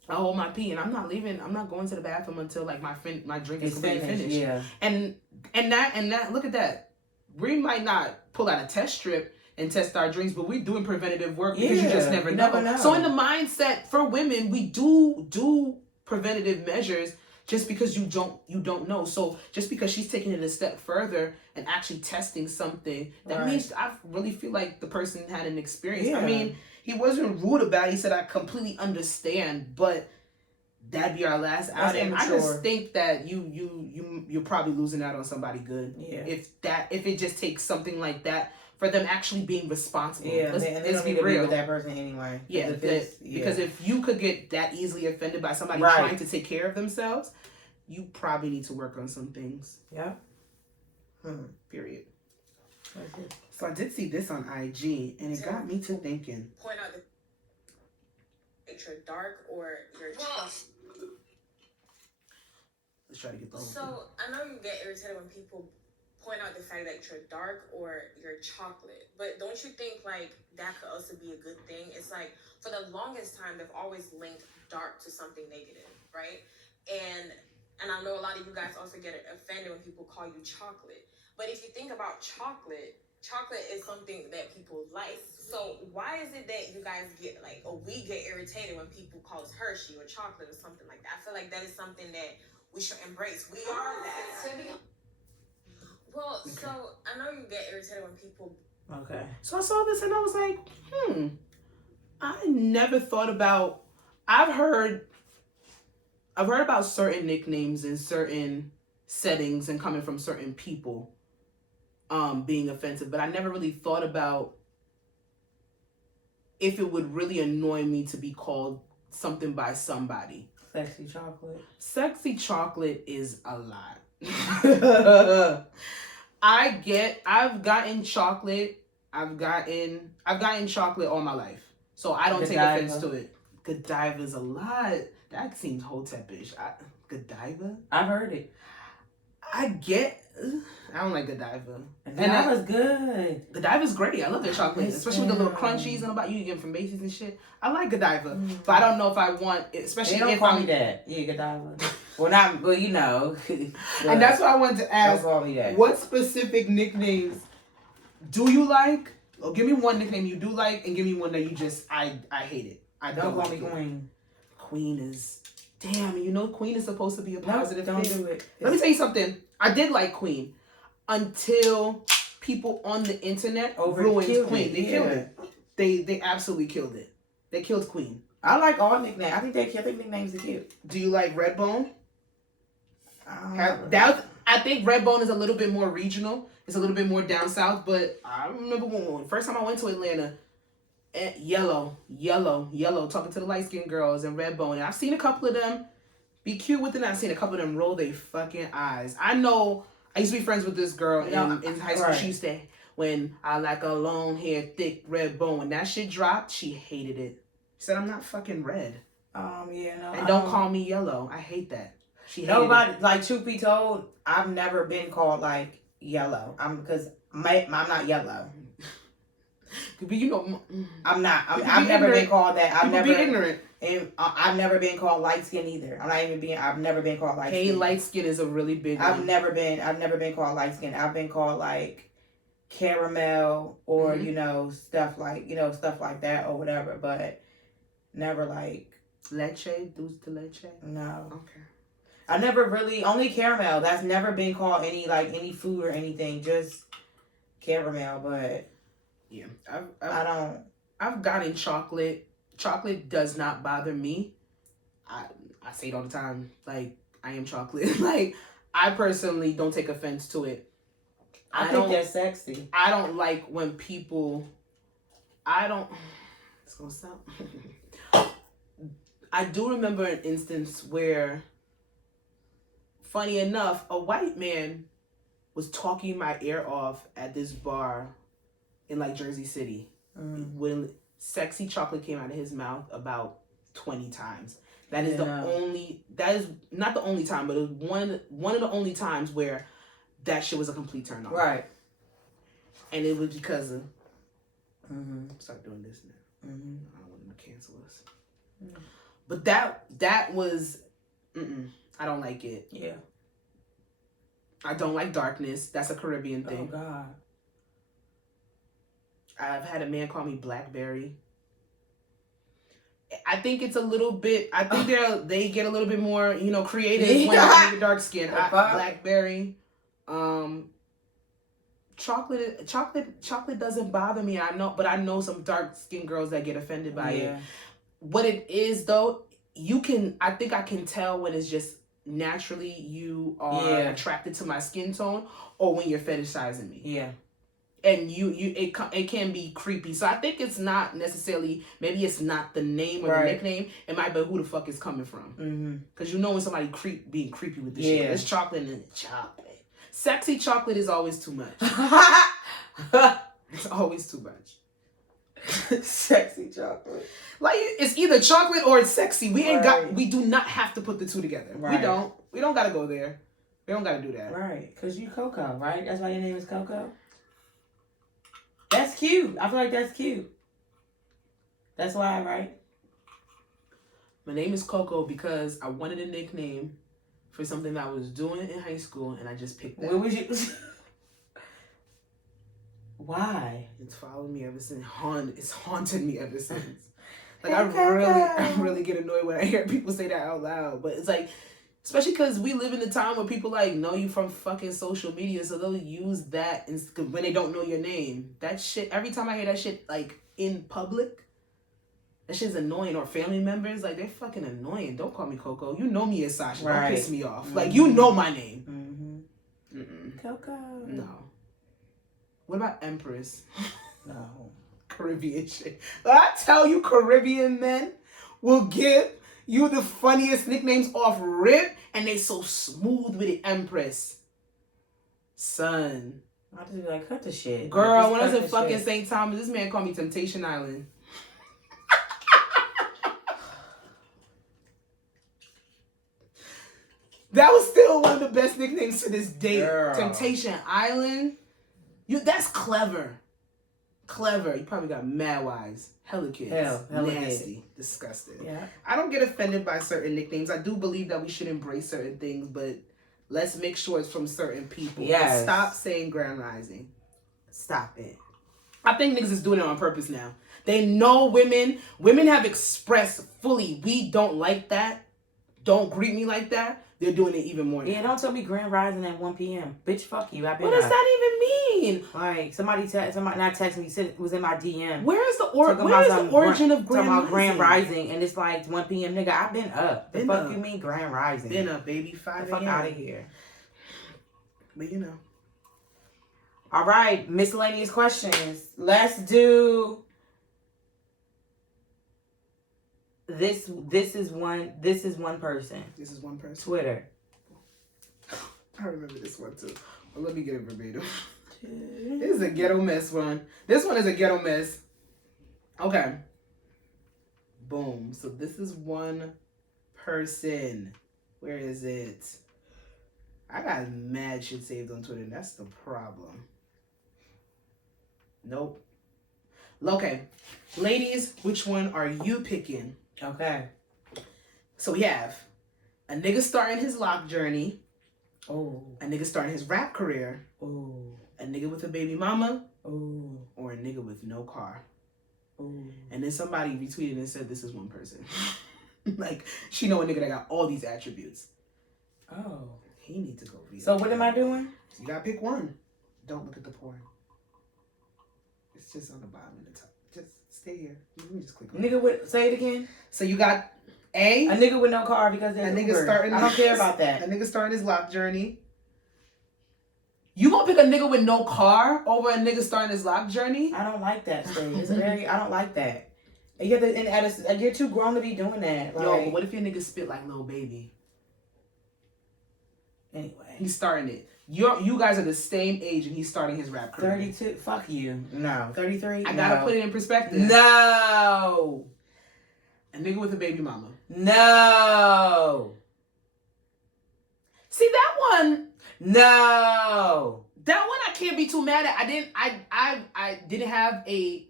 I hold my pee, and I'm not leaving. I'm not going to the bathroom until like my drink is completely finished. Yeah. And that look at that. We might not pull out a test strip and test our drinks, but we're doing preventative work because you just never know. So in the mindset for women, we do preventative measures just because you don't know. So just because she's taking it a step further and actually testing something, that means I really feel like the person had an experience. Yeah. I mean, he wasn't rude about it. He said, I completely understand, but that'd be our last outing. I just think that you're probably losing out on somebody good. Yeah. If it just takes something like that for them actually being responsible. Yeah, and they don't need to be with that person anyway. Yeah, because if you could get that easily offended by somebody trying to take care of themselves, you probably need to work on some things. Yeah. Period. So I did see this on IG, and it got me to thinking. Point out that you're dark or you're chocolate. Let's try to get the whole thing. I know you get irritated when people point out the fact that you're dark or you're chocolate, but don't you think like that could also be a good thing? It's like for the longest time they've always linked dark to something negative, right? And I know a lot of you guys also get offended when people call you chocolate. But if you think about chocolate is something that people like. So why is it that you guys get like, or we get irritated when people call us Hershey or chocolate or something like that? I feel like that is something that we should embrace. We are that. Well, so I know you get irritated when people... Okay. So I saw this and I was like, I never thought about... I've heard about certain nicknames in certain settings and coming from certain people being offensive, but I never really thought about if it would really annoy me to be called something by somebody. Sexy chocolate. Sexy chocolate is a lot. I've gotten chocolate. I've gotten chocolate all my life. So I don't take offense to it. Godiva's a lot. That seems Hotep-ish. Godiva? I've heard it. I don't like Godiva. Godiva's good. Godiva's great. I love their chocolate, especially with the little crunchies and about you get from Macy's and shit. I like Godiva, but I don't know if I want it, especially they don't call me that. Yeah, Godiva. Well, you know. And that's what I wanted to ask. Don't call me that. What specific nicknames do you like? Or give me one nickname you do like, and give me one that you just I hate it. I don't call like me Queen. Queen is damn. You know, Queen is supposed to be a positive. Don't do it. Let me tell you something. I did like Queen until people on the internet ruined Queen. They killed it. They absolutely killed it. They killed Queen. I like all nicknames. I think nicknames are cute. Do you like Redbone? I think Redbone is a little bit more regional. It's a little bit more down south. But I remember when first time I went to Atlanta, yellow, talking to the light skinned girls and Redbone. And I've seen a couple of them be cute with it. And I've seen a couple of them roll their fucking eyes. I know. I used to be friends with this girl in high school. She used to, when I like a long hair, thick red bone. When that shit dropped, she hated it. She said, I'm not fucking red. Yeah, no. And don't call me yellow. I hate that. She hated nobody, it. Like, truth be told, I've never been called, like, yellow. Because I'm not yellow. But you know, I'm not. I've never been called that. I've never be ignorant. And I've never been called light skin either. I've never been called light skin. Hey, light skin is a really big one. I've never been called light skin. I've been called like caramel or stuff like that or whatever, but never like leche, dulce de leche. No. Okay. I never really only caramel. That's never been called any food or anything. Just caramel, but yeah, I've gotten chocolate. Chocolate does not bother me. I say it all the time. Like, I am chocolate. Like, I personally don't take offense to it. I think they're sexy. I don't like when people... It's gonna stop. I do remember an instance where, funny enough, a white man was talking my ear off at this bar in like Jersey City. When sexy chocolate came out of his mouth about 20 times. That is that is not the only time, but it was one of the only times where that shit was a complete turn off. Right. And it was because of start doing this now. I don't want them to cancel us. But that was I don't like it. Yeah. I don't like darkness. That's a Caribbean thing. Oh God. I've had a man call me Blackberry. I think it's a little bit. I think they get a little bit more, creative when they're dark skin. Blackberry, chocolate doesn't bother me. I know some dark skinned girls that get offended by it. What it is though, I think I can tell when it's just naturally you are attracted to my skin tone, or when you're fetishizing me. Yeah. And it can be creepy. So I think it's not necessarily, maybe it's not the name or the nickname. It might be who the fuck is coming from. Because when somebody being creepy with the shit. It's chocolate and chocolate. Sexy chocolate is always too much. It's always too much. Sexy chocolate. Like, it's either chocolate or it's sexy. We do not have to put the two together. Right. We don't gotta go there. We don't gotta do that. Right. Because you Coco, right? That's why your name is Coco? That's cute. I feel like that's cute. That's why, right? My name is Coco because I wanted a nickname for something that I was doing in high school, and I just picked that. Where was you? Why? It's followed me ever since. It's haunted me ever since. Like, I really get annoyed when I hear people say that out loud. But it's like, especially because we live in a time where people like know you from fucking social media, so they'll use that when they don't know your name. That shit, every time I hear that shit like in public, that shit's annoying. Or family members, like, they're fucking annoying. Don't call me Coco. You know me as Sasha. Don't piss me off. Like, you know my name. Coco. No. What about Empress? No. Caribbean shit. I tell you, Caribbean men will give you the funniest nicknames off rip, and they so smooth with it. Empress. Son. I just be like, cut the shit. Girl, when I was in fucking St. Thomas, this man called me Temptation Island. That was still one of the best nicknames to this day. Girl. Temptation Island. That's clever. Clever. You probably got mad wise. Hella kids. Hella nasty. Kid. Disgusting. Yeah. I don't get offended by certain nicknames. I do believe that we should embrace certain things, but let's make sure it's from certain people. Yes. Stop saying Grand Rising. Stop it. I think niggas is doing it on purpose now. They know women. Women have expressed fully, we don't like that. Don't greet me like that. They're doing it even more now. Yeah, don't tell me Grand Rising at 1 p.m. Bitch, fuck you. I've been What does that even mean? Like, somebody not texted me, said it was in my DM. Where is the origin of Grand Rising? Talking about Grand Rising, and it's like 1 p.m. Nigga, I've been up. The fuck you mean Grand Rising? Been up, baby. 5 a.m. Fuck out of here. But you know. All right, miscellaneous questions. Let's do... This is one person. This is one person. Twitter. I remember this one too. Well, let me get it verbatim. This is a ghetto mess one. This one is a ghetto mess. Okay. Boom. So this is one person. Where is it? I got mad shit saved on Twitter. That's the problem. Nope. Okay. Ladies, which one are you picking? Okay. So we have a nigga starting his lock journey. Oh. A nigga starting his rap career. Oh. A nigga with a baby mama. Oh. Or a nigga with no car. Oh. And then somebody retweeted and said this is one person. Like, she know a nigga that got all these attributes. Oh. He needs to go read. So what am I doing? You gotta pick one. Don't look at the porn. It's just on the bottom and the top. Just stay here. Let me just click on Nigga, say it again. So you got A nigga with no car because there's Uber. I don't care about that. A nigga starting his lock journey. You gonna pick a nigga with no car over a nigga starting his lock journey? I don't like that stage. It's I don't like that. You have to, and you're too grown to be doing that. Like, yo, but what if your nigga spit like Lil Baby? Anyway. He's starting it. You guys are the same age and he's starting his rap career. 32? Fuck you. No. 33? I gotta put it in perspective. No. A nigga with a baby mama. No. See that one? No. That one I can't be too mad at. I didn't have a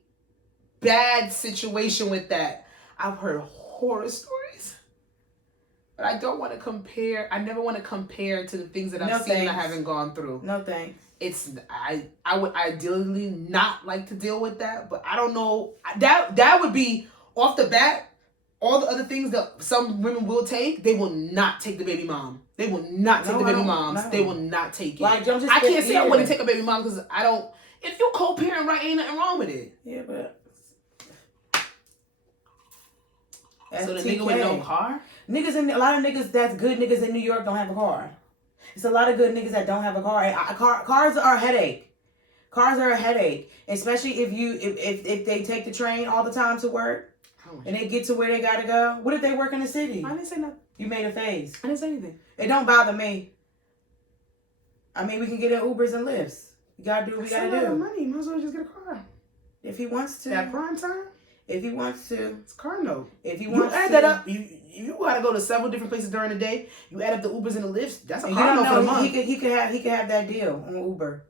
bad situation with that. I've heard horror stories. But I don't want to compare. I never want to compare to the things that I've seen and I haven't gone through. No thanks. I would ideally not like to deal with that, but I don't know. That would be off the bat. All the other things that some women will take, they will not take the baby mom. They will not take the baby moms. No. They will not take it. Like, I can't say I wouldn't take a baby mom because I don't. If you co-parent right, ain't nothing wrong with it. Yeah, but. So the nigga with no car? A lot of niggas that's good niggas in New York don't have a car. It's a lot of good niggas that don't have a car. Cars are a headache. Cars are a headache, especially if they take the train all the time to work. And they get to where they gotta go. What if they work in the city? I didn't say nothing. You made a face. I didn't say anything. It don't bother me. I mean, we can get in Ubers and Lyfts. We gotta do what we gotta do. That's a lot of money. Might as well just get a car. If he wants to. At prime time? If he wants to. It's car note. If he wants to. You add that up. You gotta go to several different places during the day. You add up the Ubers and the Lyfts. That's a car note for the month. He could have that deal on Uber.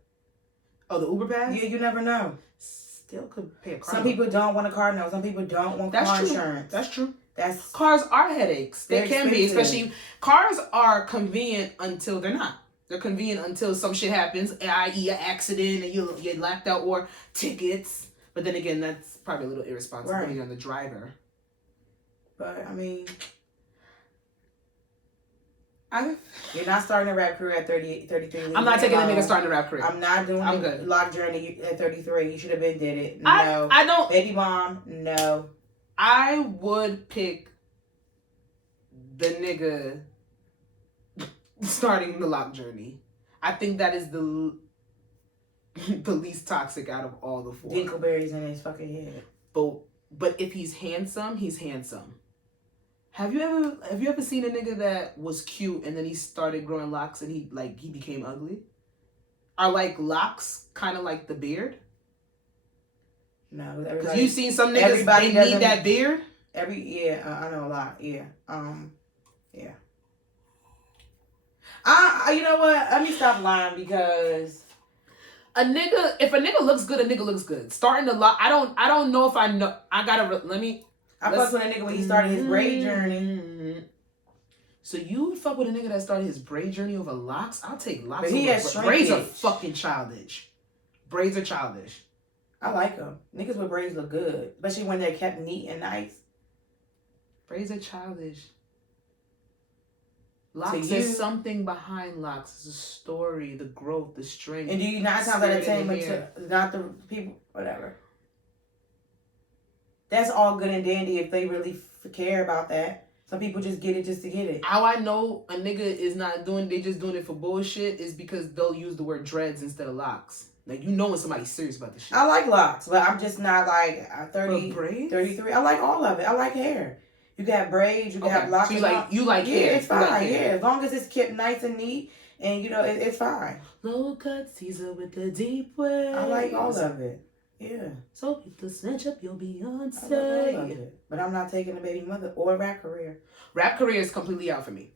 Oh, the Uber pass? Yeah, you never know. Still could pay a car Some note. people don't want a car note. Some people don't want car insurance. That's true. That's cars are headaches. They can be, expensive. especially cars are convenient until they're not. They're convenient until some shit happens, i.e. an accident and you get lapped out or tickets. But then again, that's probably a little irresponsibility on the driver. But I mean, you're not starting a rap career at 33. I'm not taking a nigga starting a rap career. I'm not doing I'm the good. lock journey at 33. You should have been did it. No. I don't. Baby mom, no. I would pick the nigga starting the lock journey. I think that is the least toxic out of all the four. Dinkleberries in his fucking head. But if he's handsome, he's handsome. Have you ever seen a nigga that was cute and then he started growing locks and he became ugly? Are like locks kind of like the beard? No, because you've seen some niggas they need that beard. I know a lot. Yeah, yeah. You know what? Let me stop lying because if a nigga looks good, a nigga looks good. Starting to lock, I don't know if I know. I gotta let me. I fucked with a nigga when he started his braid journey. So you would fuck with a nigga that started his braid journey over locks? I'll take locks. But he has braids are fucking childish. Braids are childish. I like them. Niggas with braids look good, especially when they're kept neat and nice. Braids are childish. Locks, there's something behind locks. It's a story, the growth, the strength. And do you 9 times out of 10 not the people, whatever. That's all good and dandy if they really care about that. Some people just get it just to get it. How I know a nigga is not they just doing it for bullshit is because they'll use the word dreads instead of locks. Like, you know when somebody's serious about this shit. I like locks, but I'm just not like 30, 33. I like all of it. I like hair. You can have braids, you can have locks. So you like hair. It's fine, as long as it's kept nice and neat and, you know, it's fine. Low cut Caesar with the deep waves. I like all of it. Yeah. So if the snatch up your Beyonce. I love it. But I'm not taking a baby mother or a rap career. Rap career is completely out for me.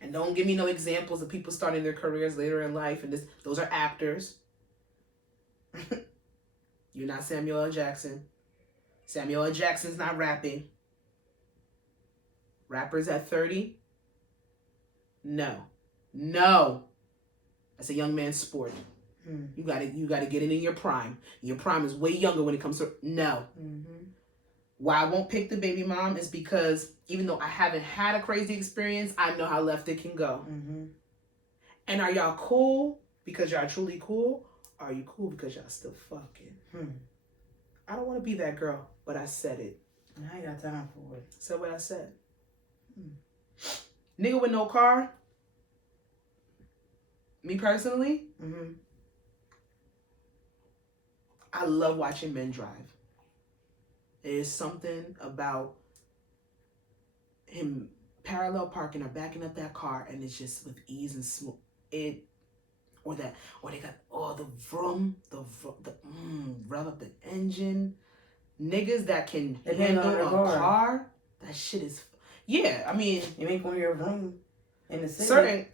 And don't give me no examples of people starting their careers later in life. And those are actors. You're not Samuel L. Jackson. Samuel L. Jackson's not rapping. Rappers at 30? No. That's a young man's sport. You gotta get it in your prime. Your prime is way younger when it comes to no. Why I won't pick the baby mom is because even though I haven't had a crazy experience, I know how left it can go. And are y'all cool because y'all truly cool? Or are you cool because y'all still fucking? I don't want to be that girl, but I said it. I ain't got time for it. Said what I said. Nigga with no car. Me personally, I love watching men drive. There's something about him parallel parking or backing up that car, and it's just with ease and smooth. Or they got all the vroom, rev up the engine. Niggas that can handle a car, that shit is. Yeah, I mean, you ain't gonna hear vroom in the city. Certain.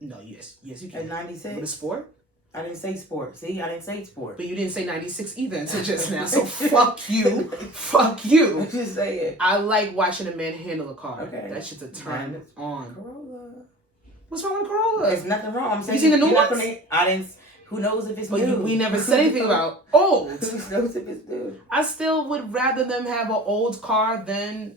No, yes, you can. At 96. The sport. I didn't say sport. See, I didn't say sport. But you didn't say 96 either until just now. So fuck you. Fuck you. I'm just saying. I like watching a man handle a car. Okay. That shit's a turn on. Corolla. What's wrong with Corolla? There's nothing wrong. I'm saying. You seen the new ones? I didn't. Who knows if it's new? We never said anything about old. Who knows if it's new? I still would rather them have an old car than.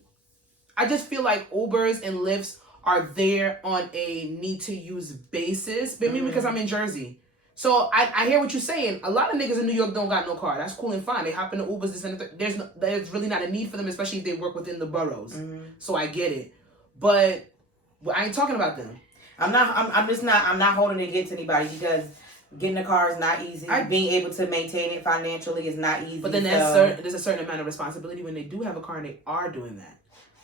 I just feel like Ubers and Lyfts are there on a need to use basis. But maybe because I'm in Jersey. So I hear what you're saying. A lot of niggas in New York don't got no car. That's cool and fine. They hop in the Ubers, this and that. There's really not a need for them, especially if they work within the boroughs. So I get it. But I ain't talking about them. I'm not holding it against anybody because getting a car is not easy. Being able to maintain it financially is not easy. But then there's a certain amount of responsibility when they do have a car and they are doing that.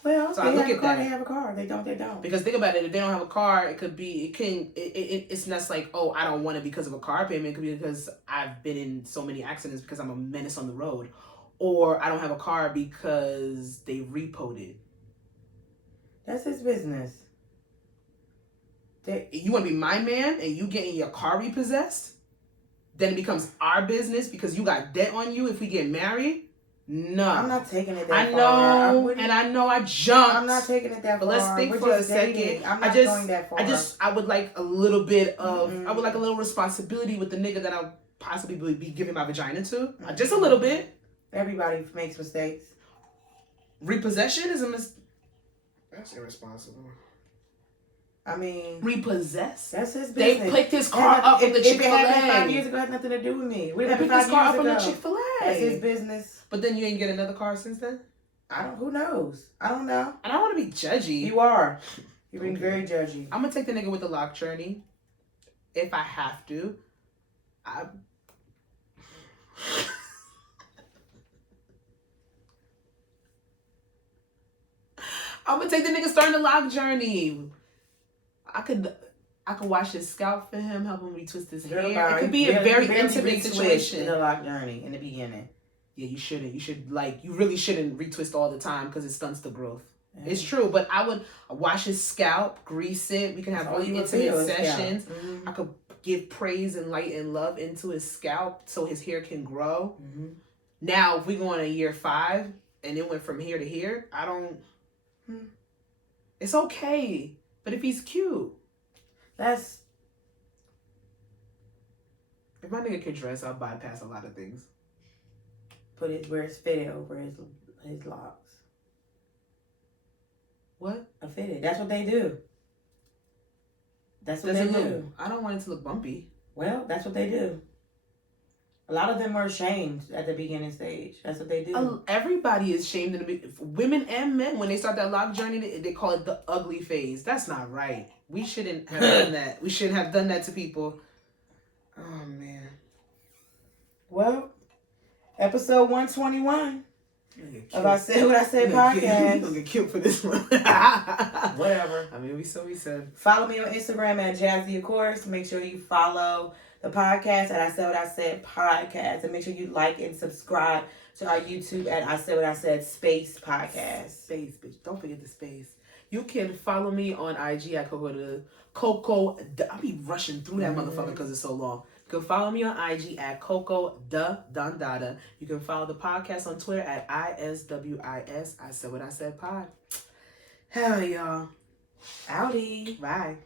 Well, so they I look have at a car, that. they have a car. They don't. Because think about it, if they don't have a car, it's not like, oh, I don't want it because of a car payment. It could be because I've been in so many accidents because I'm a menace on the road. Or I don't have a car because they repoed it. That's his business. You want to be my man and you getting your car repossessed? Then it becomes our business because you got debt on you if we get married? No. I'm not taking it that far. I know I jumped. I'm not taking it that far. But let's think for a second. I'm not going that far. I would like a little bit of, I would like a little responsibility with the nigga that I'll possibly be giving my vagina to. Just a little bit. Everybody makes mistakes. Repossession is a mistake. That's irresponsible. I mean, repossess. That's his business. They picked his car up from the Chick-fil-A. If it happened 5 years ago, it had nothing to do with me. They picked his car up from the Chick-fil-A. That's his business. But then you ain't get another car since then? Who knows? I don't know. And I don't want to be judgy. You are. You're being very judgy. I'm going to take the nigga with the lock journey. If I have to. I'm going to take the nigga starting the lock journey. I could wash his scalp for him, help him retwist his hair. It could be a very intimate situation. In the lock journey in the beginning. Yeah, you shouldn't. You really shouldn't retwist all the time because it stunts the growth. Yeah. It's true, but I would wash his scalp, grease it. We can have really intimate sessions. I could give praise and light and love into his scalp so his hair can grow. Now, if we go on a year 5 and it went from here to here, it's okay. But if he's cute, if my nigga can dress, I'll bypass a lot of things. Put it where it's fitted over his locks. What? A fitted. That's what they do. That's what they do. I don't want it to look bumpy. Well, that's what they do. A lot of them are ashamed at the beginning stage. That's what they do. Everybody is shamed in the beginning. Women and men, when they start that lock journey, they call it the ugly phase. That's not right. We shouldn't have done that. We shouldn't have done that to people. Oh, man. Well, episode 121 of I Said What I Said podcast. You're going to get killed for this one. Whatever. I mean, we said. Follow me on Instagram at Jazzy, of course. Make sure you follow the podcast at I Said What I Said podcast. And make sure you like and subscribe to our YouTube at I Said What I Said Space podcast. Space, bitch. Don't forget the space. You can follow me on IG at Coco. I'll be rushing through that motherfucker because it's so long. You can follow me on IG at Coco Dundada. You can follow the podcast on Twitter at ISWIS. I Said What I Said pod. Hell, y'all. Howdy. Bye.